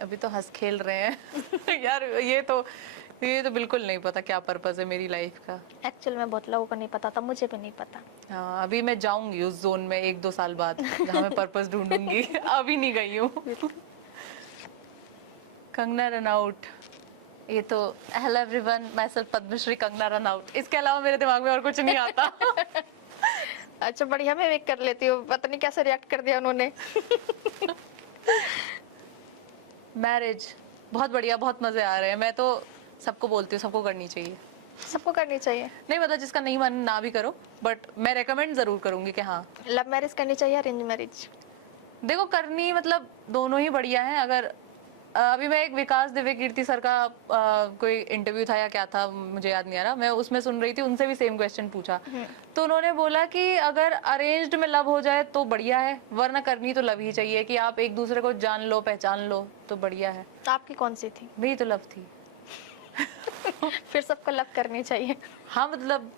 अभी तो हंस खेल रहे हैं। यार ये तो बिल्कुल नहीं पता क्या पर्पस है मेरी लाइफ का। एक्चुअल में बहुत लोगों को नहीं पता था, मुझे भी नहीं पता। हाँ अभी मैं जाऊंगी उस जोन में 1-2 साल बाद जहाँ मैं पर्पस ढूंढूंगी। अभी नहीं गई हूँ। कंगना रनौत, ये तो hello everyone, myself Padmashri Kangana Ranaut. इसके अलावा मेरे दिमाग में और कुछ नहीं आता। अच्छा बढ़िया, मैं वेट कर लेती हूँ, पता नहीं कैसे रिएक्ट कर दिया उन्होंने। मैरिज बहुत बढ़िया, बहुत मजे आ रहे हैं। मैं तो सबको बोलती हूँ सबको करनी चाहिए। सबको करनी चाहिए? नहीं मतलब जिसका नहीं मन ना भी करो, बट मैं रेकमेंड जरूर करूंगी कि हाँ। लव मैरिज करनी चाहिए, अरेंज मैरिज? देखो करनी मतलब दोनों ही बढ़िया है। अगर अभी मैं एक विकास दिव्य कीर्ति सर का कोई इंटरव्यू था या क्या था मुझे याद नहीं आ रहा, मैं उसमें सुन रही थी, उनसे भी सेम क्वेश्चन पूछा। तो उन्होंने बोला कि अगर अरेंज्ड में लव हो जाए तो बढ़िया है, वरना करनी तो लव ही चाहिए कि आप एक दूसरे को जान लो, पहचान लो, तो बढ़िया है। तो आपकी कौन सी थी? मेरी तो लव थी। फिर सबको लव करनी चाहिए। हाँ मतलब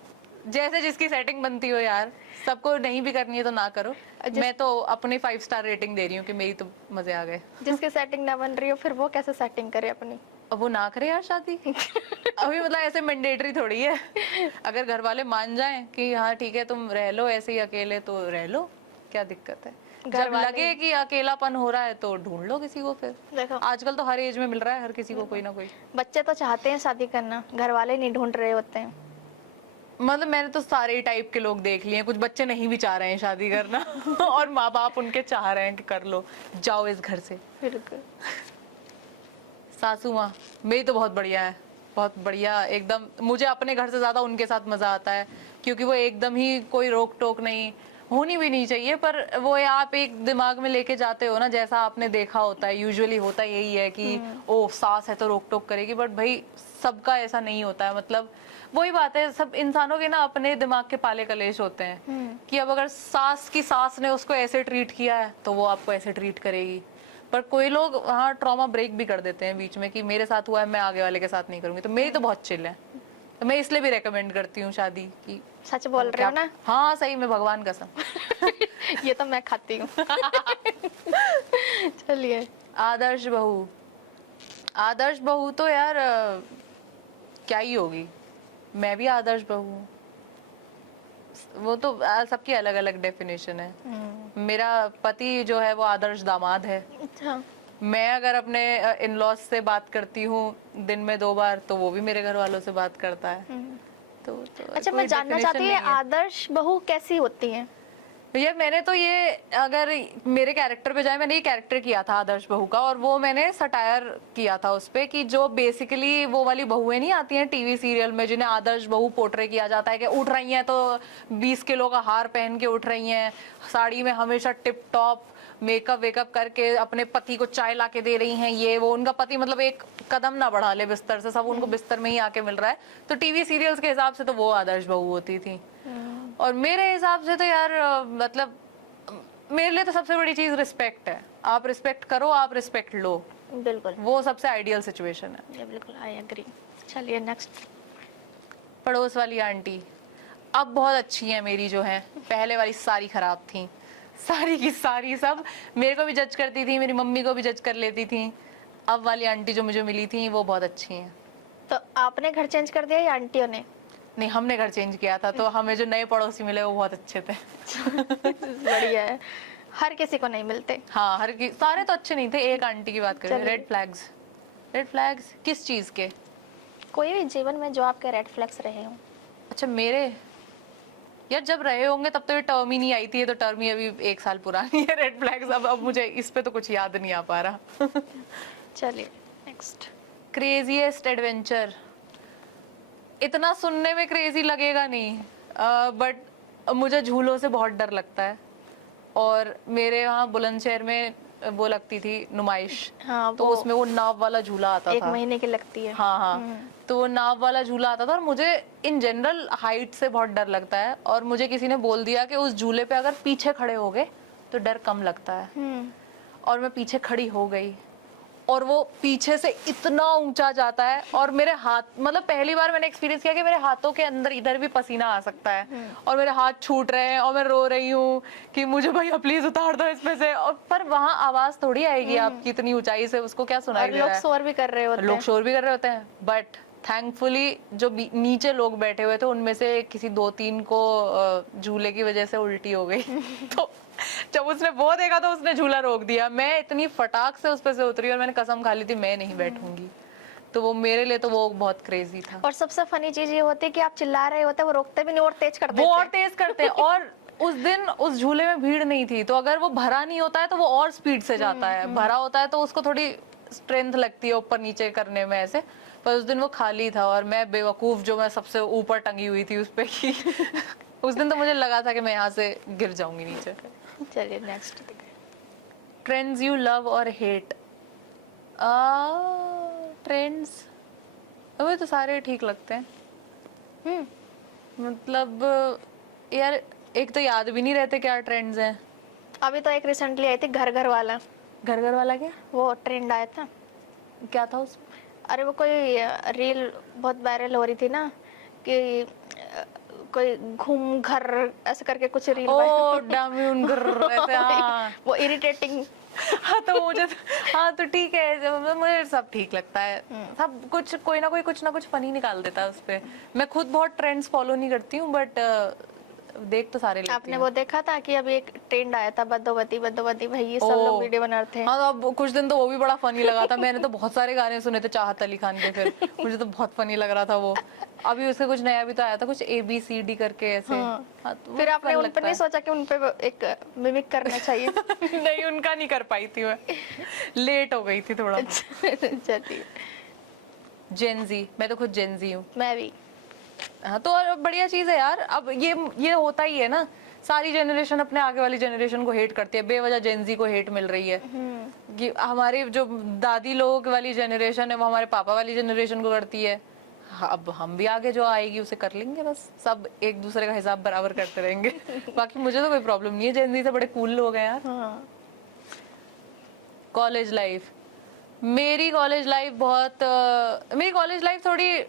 जैसे जिसकी सेटिंग बनती हो यार, सबको नहीं भी करनी है तो ना करो। मैं तो अपनी 5 स्टार रेटिंग दे रही हूँ कि मेरी तो मजे आ गए। जिसकी सेटिंग ना बन रही हो फिर वो कैसे सेटिंग करे अपनी? अब वो ना करे यार शादी। अभी मतलब ऐसे मैंडेटरी थोड़ी है। अगर घर वाले मान जाएं कि हाँ ठीक है तुम रह लो ऐसे ही अकेले, तो रह लो, क्या दिक्कत है। जब लगे कि अकेलापन हो रहा है तो ढूंढ लो किसी को। फिर देखो आजकल तो हर एज में मिल रहा है हर किसी को कोई ना कोई। बच्चे तो चाहते हैं शादी करना, घर वाले नहीं ढूंढ रहे होते हैं। मतलब मैंने तो सारे टाइप के लोग देख लिए हैं, कुछ बच्चे नहीं भी चाह रहे हैं शादी करना। और माँ बाप उनके चाह रहे हैं कि कर लो, जाओ इस घर से। बिल्कुल। सासू माँ मेरी तो बहुत बढ़िया है, बहुत बढ़िया एकदम। मुझे अपने घर से ज्यादा उनके साथ मजा आता है क्योंकि वो एकदम ही कोई रोक टोक नहीं, होनी भी नहीं चाहिए, पर वो आप एक दिमाग में लेके जाते हो ना, जैसा आपने देखा होता है यूजुअली होता यही है कि ओ सास है तो रोक टोक करेगी, बट भाई सबका ऐसा नहीं होता है। मतलब वही बात है, सब इंसानों के ना अपने दिमाग के पाले कलेश होते हैं कि अब अगर सास की सास ने उसको ऐसे ट्रीट किया है तो वो आपको ऐसे ट्रीट करेगी। पर कोई लोग हाँ ट्रॉमा ब्रेक भी कर देते हैं बीच में कि मेरे साथ हुआ है मैं आगे वाले के साथ नहीं करूंगी। तो मेरी तो बहुत चिल है, तो मैं इसलिए भी रेकमेंड करती हूँ शादी की। सच बोल रहे हो ना? हाँ सही में, भगवान कसम। ये तो मैं खाती हूँ। चलिए। आदर्श बहू, आदर्श बहू तो यार क्या ही होगी, मैं भी आदर्श बहू हूँ। वो तो सबकी अलग अलग डेफिनेशन है। मेरा पति जो है वो आदर्श दामाद है। अच्छा। मैं अगर अपने इन लॉज से बात करती हूँ दिन में 2 बार, तो वो भी मेरे घर वालों से बात करता है। तो अच्छा मैं जानना चाहती हूँ आदर्श बहू कैसी होती है? ये मैंने तो ये अगर मेरे कैरेक्टर पे जाए, मैंने ये कैरेक्टर किया था आदर्श बहू का, और वो मैंने सटायर किया था उस पे कि जो बेसिकली वो वाली बहुएं नहीं आती हैं टीवी सीरियल में जिन्हें आदर्श बहू पोर्ट्रे किया जाता है कि उठ रही हैं तो 20 किलो का हार पहन के उठ रही हैं, साड़ी में हमेशा टिप टॉप मेकअप वेकअप करके अपने पति को चाय ला के दे रही हैं, ये वो। उनका पति मतलब एक कदम ना बढ़ा ले बिस्तर से, सब उनको बिस्तर में ही आके मिल रहा है। तो टीवी सीरियल्स के हिसाब से तो वो आदर्श बहू होती थी। और मेरे हिसाब से तो यार मतलब मेरे लिए तो सबसे बड़ी चीज रिस्पेक्ट है। आप रिस्पेक्ट करो, आप रिस्पेक्ट लो, बिल्कुल वो सबसे आइडियल सिचुएशन है। बिल्कुल आई एग्री। चलिए नेक्स्ट। पड़ोस वाली आंटी अब बहुत अच्छी है मेरी जो है, पहले वाली सारी खराब थी, सारी की सारी। सब मेरे को भी जज करती थी, मेरी मम्मी को भी जज कर लेती थी। अब वाली आंटी जो मुझे मिली थी वो बहुत अच्छी हैं। तो आपने घर चेंज कर दिया या आंटियों ने? नहीं हमने घर चेंज किया था, तो हमें जो नए पड़ोसी मिले वो बहुत अच्छे थे। बढ़िया है, हर किसी को नहीं मिलते। हाँ सारे तो अच्छे नहीं थे। एक आंटी की बात करें, रेड फ्लैग्स। रेड फ्लैग्स किस चीज के? कोई भी जीवन में जो आपके रेड फ्लैग्स रहे हो। अच्छा मेरे, यार जब रहे होंगे तब तो ये टर्म ही नहीं आई थी, ये तो टर्म ही अभी 1 साल पुरानी है रेड फ्लैग्स। अब मुझे इस पे तो कुछ याद नहीं आ पा रहा। चलिए नेक्स्ट। क्रेजीएस्ट एडवेंचर, इतना सुनने में क्रेजी लगेगा नहीं, बट मुझे झूलों से बहुत डर लगता है। और मेरे वहाँ बुलंदशहर में वो लगती थी नुमाइश, हाँ, तो उसमें वो नाव वाला झूला आता था। 1 महीने की लगती है। हाँ हाँ, तो वो नाव वाला झूला आता था और मुझे इन जनरल हाइट से बहुत डर लगता है। और मुझे किसी ने बोल दिया कि उस झूले पे अगर पीछे खड़े हो गए तो डर कम लगता है। और मैं पीछे खड़ी हो गई और वो पीछे से इतना ऊंचा जाता है और मेरे हाथ, मतलब पहली बार मैंने एक्सपीरियंस किया कि मेरे हाथों के अंदर इधर भी पसीना आ सकता है और मेरे हाथ छूट रहे हैं और मैं रो रही हूँ कि मुझे भैया प्लीज उतार दो इसमें से। और पर वहाँ आवाज थोड़ी आएगी आपकी इतनी ऊंचाई से, उसको क्या सुनाई दे रहा है? लोग शोर भी कर रहे होते हैं। लोग शोर भी कर रहे होते हैं, बट थैंकफुली जो नीचे लोग बैठे हुए थे उनमें से किसी 2-3 को झूले की वजह से उल्टी हो गई। तो जब उसने वो देखा तो उसने झूला रोक दिया। मैं इतनी फटाक से उस पे से उतरी और मैंने कसम खा ली थी मैं नहीं बैठूंगी। तो वो मेरे लिए तो वो बहुत क्रेजी था। और सबसे फनी चीज ये होती है कि आप चिल्ला रहे होते हैं, वो रोकते भी नहीं और तेज कर देते वो हैं। और तेज करते हैं। और उस दिन उस झूले में भीड़ नहीं थी, तो अगर वो भरा नहीं होता है तो वो और स्पीड से जाता है। भरा होता है तो उसको थोड़ी स्ट्रेंथ लगती है ऊपर नीचे करने में ऐसे, पर उस दिन वो खाली था और मैं बेवकूफ जो मैं सबसे ऊपर टंगी हुई थी उस पे की उस दिन तो मुझे लगा था कि मैं यहाँ से गिर जाऊंगी नीचे। चलिए नेक्स्ट। ट्रेंड्स यू लव और हेट। ट्रेंड्स मुझे तो सारे ठीक लगते हैं। मतलब यार एक तो याद भी नहीं रहते क्या ट्रेंड्स हैं। अभी तो एक रिसेंटली आई थी घर घर वाला। घर घर वाला क्या? वो ट्रेंड आया था। क्या था उसमें? अरे वो कोई रील बहुत वायरल हो रही थी ना कि कोई घूम घर ऐसे करके कुछ रील। ओ डाम्यून ऐसे, हाँ वो इरिटेटिंग। हाँ तो मुझे हाँ तो ठीक है, मुझे सब ठीक लगता है। सब कुछ कोई ना कोई कुछ ना कुछ फनी निकाल देता है उस पे। मैं खुद बहुत ट्रेंड्स फॉलो नहीं करती हूँ, बट देख तो सारे लेती आपने हूँ। वो देखा था कि अभी एक ट्रेंड आया था बद्दोवती बद्दोवती भाई, ये सब लोग वीडियो बना रहे थे। हाँ तो अब कुछ दिन तो वो भी बड़ा फनी लगा था। मैंने तो बहुत सारे गाने सुने थे चाहत अली खान के, फिर मुझे तो बहुत फनी लग रहा था वो। अभी उसका कुछ नया भी तो आया था, कुछ ABCD करके ऐसे। हाँ, तो फिर आपने fun उन लगता पर नहीं है। सोचा कि उन पे एक मिमिक करना चाहिए? नहीं उनका नहीं कर पाई थी मैं, लेट हो गई थी थोड़ा। चलिए। जेनजी, मैं तो खुद जेनजी हूँ। मैं भी। हाँ तो और बढ़िया चीज है यार। अब ये होता ही है ना, सारी जनरेशन अपने आगे वाली जनरेशन को हेट करती है। बेवजह जेनजी को हेट मिल रही है कि हमारी जो दादी लोग वाली जनरेशन है वो हमारे पापा वाली जनरेशन को करती है। हाँ, अब हम भी आगे जो आएगी उसे कर लेंगे। बस सब एक दूसरे का हिसाब बराबर करते रहेंगे। बाकी मुझे तो कोई प्रॉब्लम नहीं है, जेनजी से बड़े कूल लोग हैं यार। कॉलेज लाइफ, मेरी कॉलेज लाइफ थोड़ी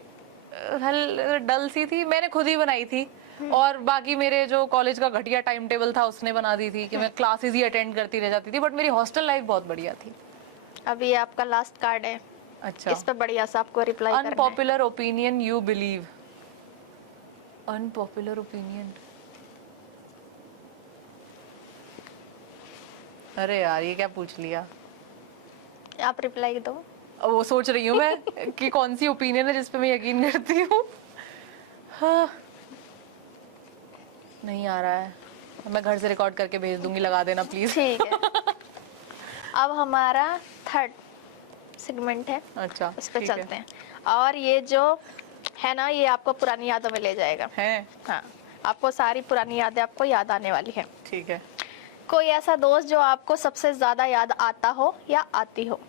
डल सी थी। मैंने खुद ही बनाई थी और बाकी मेरे जो कॉलेज का घटिया टाइम टेबल था उसने बना दी थी कि मैं क्लासेस ही अटेंड करती रह जाती थी। बट मेरी हॉस्टल लाइफ बहुत बढ़िया थी। अभी आपका लास्ट कार्ड है। अच्छा, इस पे बढ़िया सा आपको रिप्लाई करना है। Unpopular opinion you believe. Unpopular opinion, अरे यार ये क्या पूछ लिया। आप रिप्लाई दो। अब वो सोच रही हूँ मैं कि कौन सी ओपिनियन है जिसपे मैं यकीन करती हूँ। हाँ, नहीं आ रहा है। मैं घर से रिकॉर्ड करके भेज दूंगी, लगा देना प्लीज। ठीक है। अब हमारा थर्ड सेगमेंट है। अच्छा, उस पे ठीक चलते हैं। और ये जो है ना, ये आपको पुरानी यादों में ले जाएगा। है। हाँ, आपको सारी पुरानी यादें आपको याद आने वाली है। ठीक है। कोई ऐसा दोस्त जो आपको सबसे ज्यादा याद आता हो या आती हो?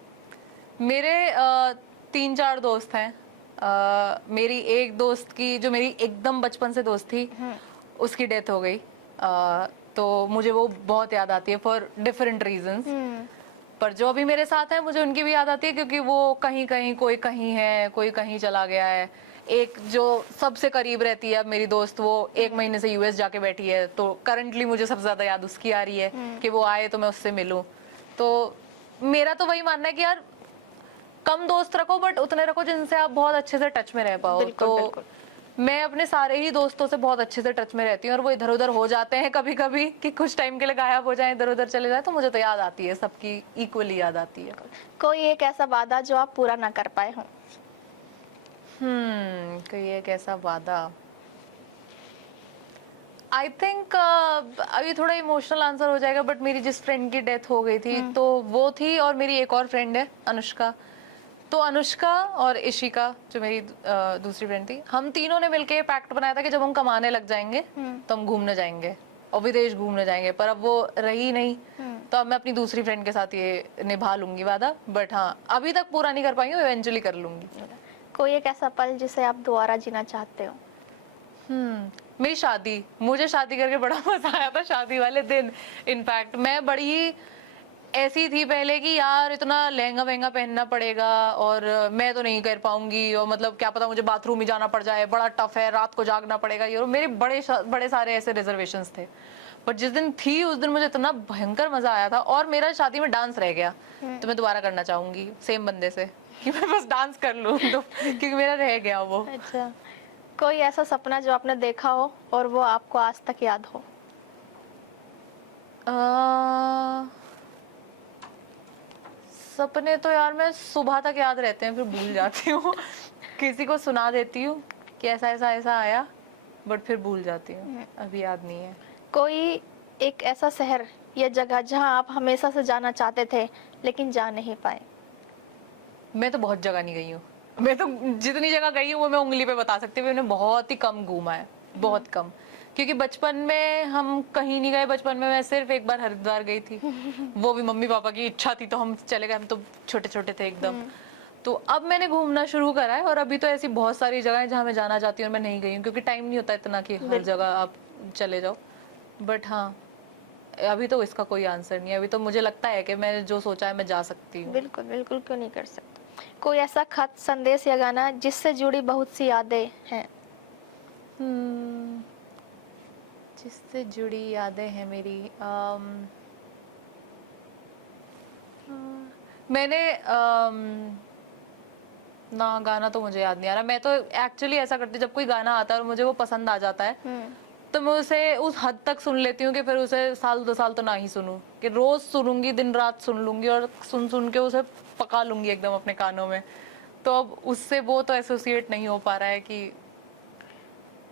मेरे 3-4 दोस्त हैं। मेरी एक दोस्त की, जो मेरी एकदम बचपन से दोस्त थी, उसकी डेथ हो गई। तो मुझे वो बहुत याद आती है फॉर डिफरेंट रीजंस। पर जो अभी मेरे साथ है मुझे उनकी भी याद आती है, क्योंकि वो कहीं कहीं, कोई कहीं है, कोई कहीं चला गया है। एक जो सबसे करीब रहती है अब मेरी दोस्त, वो 1 महीने से US जाके बैठी है। तो करंटली मुझे सबसे ज्यादा याद उसकी आ रही है कि वो आए तो मैं उससे मिलूं। तो मेरा तो वही मानना है कि यार कम दोस्त रखो, बट उतने रखो जिनसे आप बहुत अच्छे से टच में रह पाओ। बिल्कुल, तो बिल्कुल। मैं अपने सारे ही दोस्तों से बहुत अच्छे से टच में रहती हूँ, और वो इधर उधर हो जाते हैं कभी कभी कि कुछ टाइम के लिए गायब हो जाए, इधर उधर चले जाए, तो मुझे तो याद आती है, सबकी इक्वली याद आती है। कोई एक ऐसा वादा जो आप पूरा ना कर पाए हों? कोई एक ऐसा वादा, आई थिंक अभी थोड़ा इमोशनल आंसर हो जाएगा, बट मेरी जिस फ्रेंड की डेथ हो गई थी तो वो थी, और मेरी एक और फ्रेंड है अनुष्का। तो अनुष्का और इशिका जो मेरी दूसरी फ्रेंड थी, हम तीनों ने मिलके पैक्ट बनाया था कि जब हम कमाने लग जाएंगे तो हम घूमने जाएंगे और विदेश घूमने जाएंगे, पर अब वो रही नहीं। तो अब मैं अपनी दूसरी फ्रेंड के साथ ये निभा लूंगी वादा, बट हाँ अभी तक पूरा नहीं कर पाई हूँ, इवेंचुअली कर लूंगी। कोई एक ऐसा पल जिसे आप दोबारा जीना चाहते हो? मेरी शादी, मुझे शादी करके बड़ा मजा आया था शादी वाले दिन। इनफैक्ट मैं बड़ी ही ऐसी थी पहले कि यार इतना लहंगा वहंगा पहनना पड़ेगा और मैं तो नहीं कर पाऊंगी, और मतलब क्या पता मुझे बाथरूम ही जाना पड़ जाए, बड़ा टफ है, रात को जागना पड़ेगा, ये मेरे बड़े सारे ऐसे रिजर्वेशंस थे। बट जिस दिन थी उस दिन मुझे इतना भयंकर मजा आया था, और मेरा शादी में डांस रह गया, तो मैं दोबारा करना चाहूंगी सेम बंदे से कि मैं बस डांस कर लूं, तो क्योंकि मेरा रह गया वो। अच्छा, कोई ऐसा सपना जो आपने देखा हो और वो आपको आज तक याद हो? सपने तो यार मैं सुबह तक याद रहते हैं, फिर भूल जाती हूँ। किसी को सुना देती हूँ कि ऐसा ऐसा ऐसा आया, बट फिर भूल जाती हूँ, अभी याद नहीं है। कोई एक ऐसा शहर या जगह जहां आप हमेशा से जाना चाहते थे लेकिन जा नहीं पाए? मैं तो बहुत जगह नहीं गई हूँ, मैं तो जितनी जगह गई हूँ वो मैं उंगली पे बता सकती हूँ, मैंने बहुत ही कम घूमा है, बहुत कम। क्योंकि बचपन में हम कहीं नहीं गए, बचपन में मैं सिर्फ एक बार हरिद्वार गई थी, वो भी मम्मी पापा की इच्छा थी तो हम चले गए, हम तो छोटे छोटे थे एकदम। तो अब मैंने घूमना शुरू करा है, और अभी तो ऐसी बहुत सारी जगह है जहाँ मैं जाना चाहती हूँ और मैं नहीं गई हूँ, क्योंकि टाइम नहीं होता इतना कि हर जगह आप चले जाओ। बट हाँ, अभी तो इसका कोई आंसर नहीं है, अभी तो मुझे लगता है कि मैंने जो सोचा है मैं जा सकती हूँ। बिल्कुल बिल्कुल, क्यों नहीं कर सकते। कोई ऐसा खत, संदेश या गाना जिससे जुड़ी बहुत सी यादें हैं? जिससे जुड़ी यादें हैं मेरी, मैंने ना, गाना तो मुझे याद नहीं आ रहा। मैं तो एक्चुअली ऐसा करती, जब कोई गाना आता है और मुझे वो पसंद आ जाता है तो मैं उसे उस हद तक सुन लेती हूँ कि फिर उसे साल 2 साल तो ना ही सुनूं, कि रोज सुनूंगी, दिन रात सुन लूंगी, और सुन सुन के उसे पका लूंगी एकदम अपने कानों में। तो अब उससे वो तो एसोसिएट नहीं हो पा रहा है कि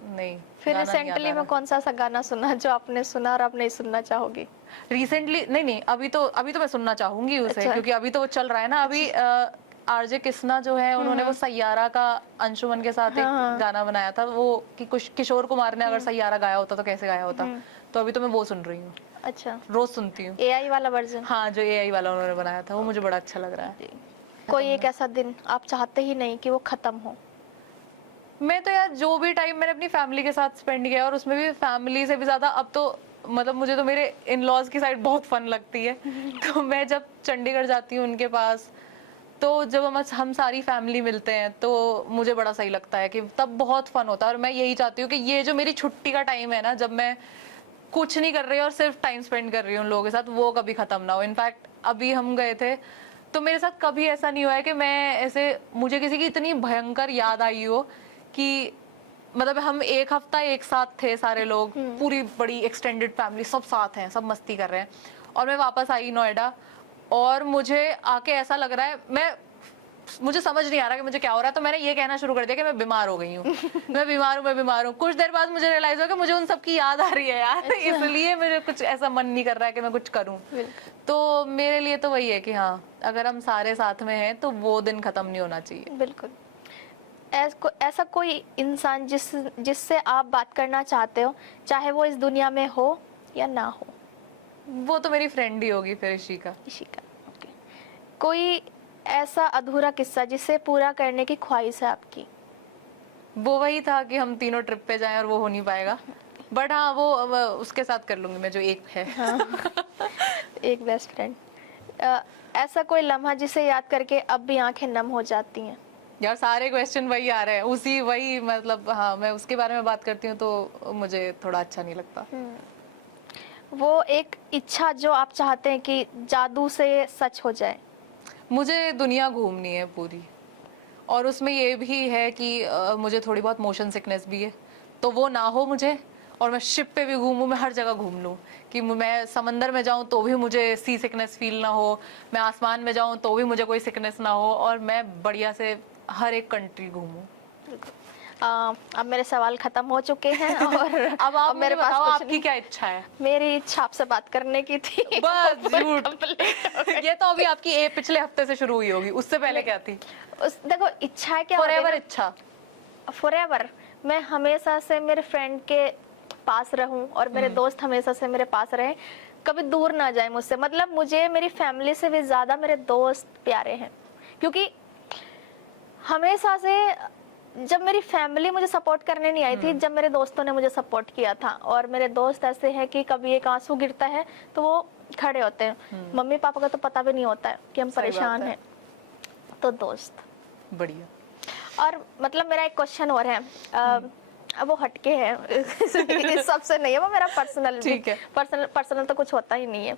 नहीं। फिर रिसेंटली में कौन सा गाना सुना जो आपने सुना और आप नहीं सुनना चाहोगी? रिसेंटली नहीं, अभी तो मैं सुनना चाहूंगी उसे। अच्छा। क्योंकि अभी तो वो चल रहा है ना, अभी आरजे कृष्णा जो है उन्होंने वो सैयारा का अंशुमन के साथ एक गाना बनाया था, वो कि कुछ किशोर कुमार ने अगर सैयारा गाया होता तो कैसे गाया होता। तो अभी तो मैं वो सुन रही हूँ। अच्छा, रोज सुनती हूँ। एआई वाला वर्जन? हाँ, जो एआई वाला उन्होंने बनाया था वो मुझे बड़ा अच्छा लग रहा है। कोई एक ऐसा दिन आप चाहते ही नहीं कि वो खत्म हो? मैं तो यार जो भी टाइम मैंने अपनी फैमिली के साथ स्पेंड किया, और उसमें भी फैमिली से भी ज्यादा अब तो मतलब मुझे तो मेरे इन लॉज की साइड बहुत फन लगती है। तो मैं जब चंडीगढ़ जाती हूँ उनके पास, तो जब हम सारी फैमिली मिलते हैं तो मुझे बड़ा सही लगता है, कि तब बहुत फन होता है। और मैं यही चाहती हूँ कि ये जो मेरी छुट्टी का टाइम है ना, जब मैं कुछ नहीं कर रही और सिर्फ टाइम स्पेंड कर रही हूँ लोगों के साथ, वो कभी खत्म ना हो। इनफैक्ट अभी हम गए थे तो मेरे साथ कभी ऐसा नहीं हुआ है कि मैं ऐसे मुझे किसी की इतनी भयंकर याद आई हो कि मतलब हम एक हफ्ता एक साथ थे सारे लोग, पूरी बड़ी एक्सटेंडेड फैमिली, सब साथ हैं, सब मस्ती कर रहे हैं, और मैं वापस आई नोएडा, और मुझे आके ऐसा लग रहा है मुझे समझ नहीं आ रहा कि मुझे क्या हो रहा है। तो मैंने ये कहना शुरू कर दिया कि मैं बीमार हो गई हूँ। मैं बीमार हूँ। कुछ देर बाद मुझे रियलाइज हुआ कि मुझे उन सबकी याद आ रही है यार। इसलिए मुझे कुछ ऐसा मन नहीं कर रहा है कि मैं कुछ करूँ। तो मेरे लिए तो वही है कि हाँ, अगर हम सारे साथ में हैं तो वो दिन खत्म नहीं होना चाहिए। बिल्कुल। ऐसा कोई इंसान जिससे आप बात करना चाहते हो, चाहे वो इस दुनिया में हो या ना हो? वो तो मेरी फ्रेंड ही होगी फिर, इशिका। ओके। कोई ऐसा अधूरा किस्सा जिसे पूरा करने की ख्वाहिश है आपकी? वो वही था कि हम तीनों ट्रिप पे जाएं, और वो हो नहीं पाएगा। बट हाँ, वो उसके साथ कर लूंगी मैं, जो एक है। हाँ। एक बेस्ट फ्रेंड। ऐसा कोई लम्हा जिसे याद करके अब भी आंखें नम हो जाती हैं? यार सारे क्वेश्चन वही आ रहे हैं, वही मतलब हाँ, मैं उसके बारे में बात करती हूँ तो मुझे थोड़ा अच्छा नहीं लगता। वो एक इच्छा जो आप चाहते हैं कि जादू से सच हो जाए? मुझे दुनिया घूमनी है पूरी, और उसमें ये भी है कि मुझे थोड़ी बहुत मोशन सिकनेस भी है, तो वो ना हो मुझे, और मैं शिप पे भी घूमूं, मैं हर जगह घूम लूं, कि मैं समंदर में जाऊं तो भी मुझे सी सिकनेस फील ना हो, मैं आसमान में जाऊं तो भी मुझे कोई सिकनेस ना हो, और मैं बढ़िया से हर एक कंट्री घूमूं। अब मेरे सवाल खत्म हो चुके हैं और अब आप मेरे पास बताओ कुछ आपकी नहीं। क्या इच्छा है? मेरी इच्छा आपसे बात करने की थी। बस वो झूठ। complete हो गई। ये तो अभी आपकी पिछले हफ्ते से शुरू हुई होगी, उससे पहले क्या थी? देखो इच्छा क्या होती है फॉरएवर ना? इच्छा। फॉरएवर मैं हमेशा से मेरे फ्रेंड के पास रहूं और मेरे दोस्त हमेशा से मेरे पास रहे, कभी दूर ना जाए मुझसे। मतलब मुझे मेरी फैमिली से भी ज्यादा मेरे दोस्त प्यारे हैं, क्योंकि हमेशा से जब मेरी फैमिली मुझे सपोर्ट करने नहीं आई थी, जब मेरे दोस्तों ने मुझे सपोर्ट किया था। और मेरे दोस्त ऐसे हैं कि कभी एक आंसू गिरता है तो वो खड़े होते हैं। मम्मी पापा को तो पता भी नहीं होता है कि हम सही बात परेशान है। हैं। तो दोस्त। बढ़िया। और मतलब मेरा एक क्वेश्चन और है, अब वो हटके है इस सबसे नहीं है, वो मेरा पर्सनल ठीक है। पर्सनल तो कुछ होता ही नहीं है।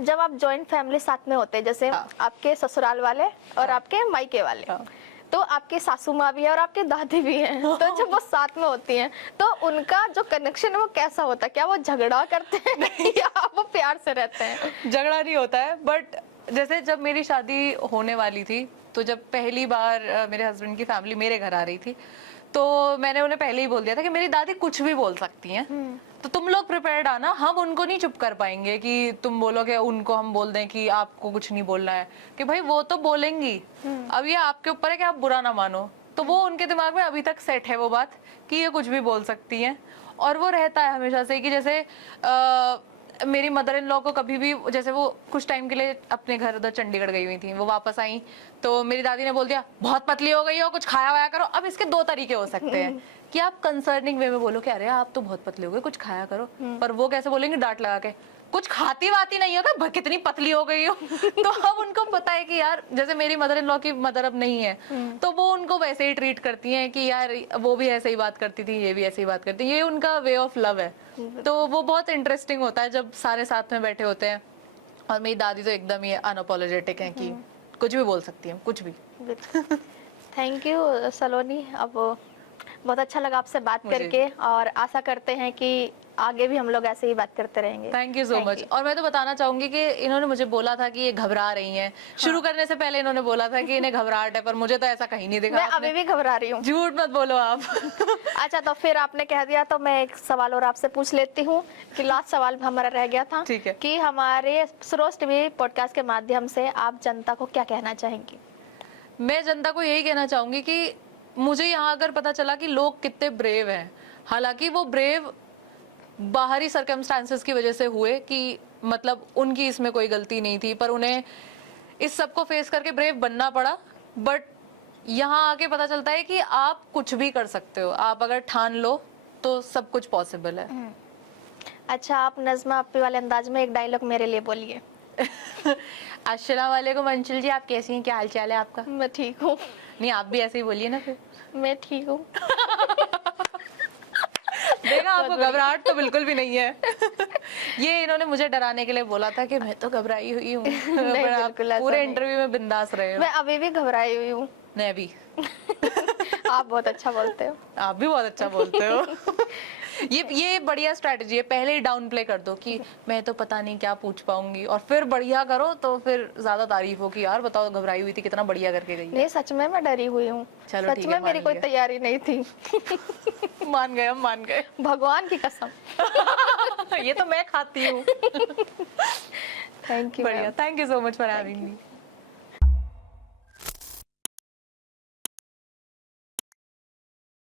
जब आप जॉइंट फैमिली साथ में होते हैं, जैसे हाँ। आपके ससुराल वाले और आपके मायके वाले, हाँ। तो आपकी सासू माँ भी है और आपकी दादी भी है, तो जब वो साथ में होती हैं तो उनका जो कनेक्शन है वो कैसा होता है? क्या वो झगड़ा करते हैं या वो प्यार से रहते हैं? झगड़ा नहीं होता है, बट जैसे जब मेरी शादी होने वाली थी, तो जब पहली बार मेरे हस्बैंड की फैमिली मेरे घर आ रही थी, तो मैंने उन्हें पहले ही बोल दिया था कि मेरी दादी कुछ भी बोल सकती हैं, तो तुम लोग प्रिपेयर्ड आना, हम उनको नहीं चुप कर पाएंगे कि तुम बोलोगे उनको हम बोल दें कि आपको कुछ नहीं बोलना है, कि भाई वो तो बोलेंगी, अब ये आपके ऊपर है कि आप बुरा ना मानो। तो वो उनके दिमाग में अभी तक सेट है वो बात कि ये कुछ भी बोल सकती हैं, और वो रहता है हमेशा से कि जैसे मेरी मदर इन लॉ को कभी भी, जैसे वो कुछ टाइम के लिए अपने घर उधर चंडीगढ़ गई हुई थी, वो वापस आई तो मेरी दादी ने बोल दिया बहुत पतली हो गई हो, कुछ खाया वाया करो। अब इसके दो तरीके हो सकते हैं कि आप कंसर्निंग वे में बोलो कि अरे आप तो बहुत पतली हो गई, कुछ खाया करो, पर वो कैसे बोलेंगे डांट लगा के, कुछ खाती वाती नहीं होगा, कितनी पतली हो गई हो। तो अब उनको पता है कि यार, जैसे मेरी मदर इन लॉ की मदर अब नहीं है, तो वो उनको वैसे ही ट्रीट करती हैं कि यार वो भी ऐसे ही बात करती थी, ये भी ऐसे ही बात करती, ये उनका वे ऑफ लव है। तो वो बहुत इंटरेस्टिंग होता है जब सारे साथ में बैठे होते हैं। और मेरी दादी तो एकदम ही अनअपोलोजेटिक है कि कुछ भी बोल सकती है, कुछ भी। थैंक यू सलोनी। अब बहुत अच्छा लगा आपसे बात मुझे करके, और आशा करते हैं कि आगे भी हम लोग ऐसे ही बात करते रहेंगे। Thank you so much. और मैं तो बताना चाहूंगी कि इन्होंने मुझे बोला था कि ये घबरा रही हैं। शुरू करने से पहले इन्होंने बोला था कि इन्हें घबराहट है, पर मुझे तो ऐसा कहीं नहीं दिखा। मैं अभी भी घबरा रही हूँ। झूठ मत बोलो आप। अच्छा, तो फिर आपने कह दिया तो मैं एक सवाल और आपसे पूछ लेती हूँ कि लास्ट सवाल हमारा रह गया था। ठीक है। कि हमारे सरोज टीवी पॉडकास्ट के माध्यम से आप जनता को क्या कहना चाहेंगी? मैं जनता को यही कहना चाहूंगी कि मुझे यहाँ अगर पता चला कि लोग कितने ब्रेव हैं, हालांकि वो ब्रेव बाहरी सर्कमस्टांसेस की वजह से हुए, कि मतलब उनकी इसमें कोई गलती नहीं थी, पर उन्हें इस सब को फेस करके ब्रेव बनना पड़ा। बट यहाँ आके पता चलता है कि आप कुछ भी कर सकते हो, आप अगर ठान लो तो सब कुछ पॉसिबल है। अच्छा, आप नज़्मा अप्पी वाले अंदाज में एक डायलॉग मेरे लिए बोलिए। अस्सलाम वालेकुम अंशुल जी, आप कैसी हैं, क्या हाल चाल है आपका? मैं ठीक हूँ। नहीं, आप भी ऐसे ही बोलिए ना फिर। मैं ठीक हूँ। देखा, आपको घबराहट तो बिल्कुल भी नहीं है। ये इन्होंने मुझे डराने के लिए बोला था कि मैं तो घबराई हुई हूँ। नहीं, बिल्कुल ऐसा पूरे नहीं। इंटरव्यू में बिंदास रहे हो। मैं अभी भी घबराई हुई हूँ। मैं भी। आप बहुत अच्छा बोलते हो। आप भी बहुत अच्छा बोलते हो। ये बढ़िया स्ट्रेटजी है, पहले ही डाउन प्ले कर दो कि मैं तो पता नहीं क्या पूछ पाऊंगी, और फिर बढ़िया करो तो फिर ज्यादा तारीफ हो कि यार बताओ घबराई हुई थी, कितना बढ़िया करके गई है। नहीं, सच में मैं डरी हुई हूँ। चलो सच ठीक में है, मेरी मान कोई लिया। तैयारी नहीं थी। मान गए, हम मान गए। भगवान की कसम। ये तो मैं खाती हूँ। Thank you. बढ़िया, thank you so much for having me.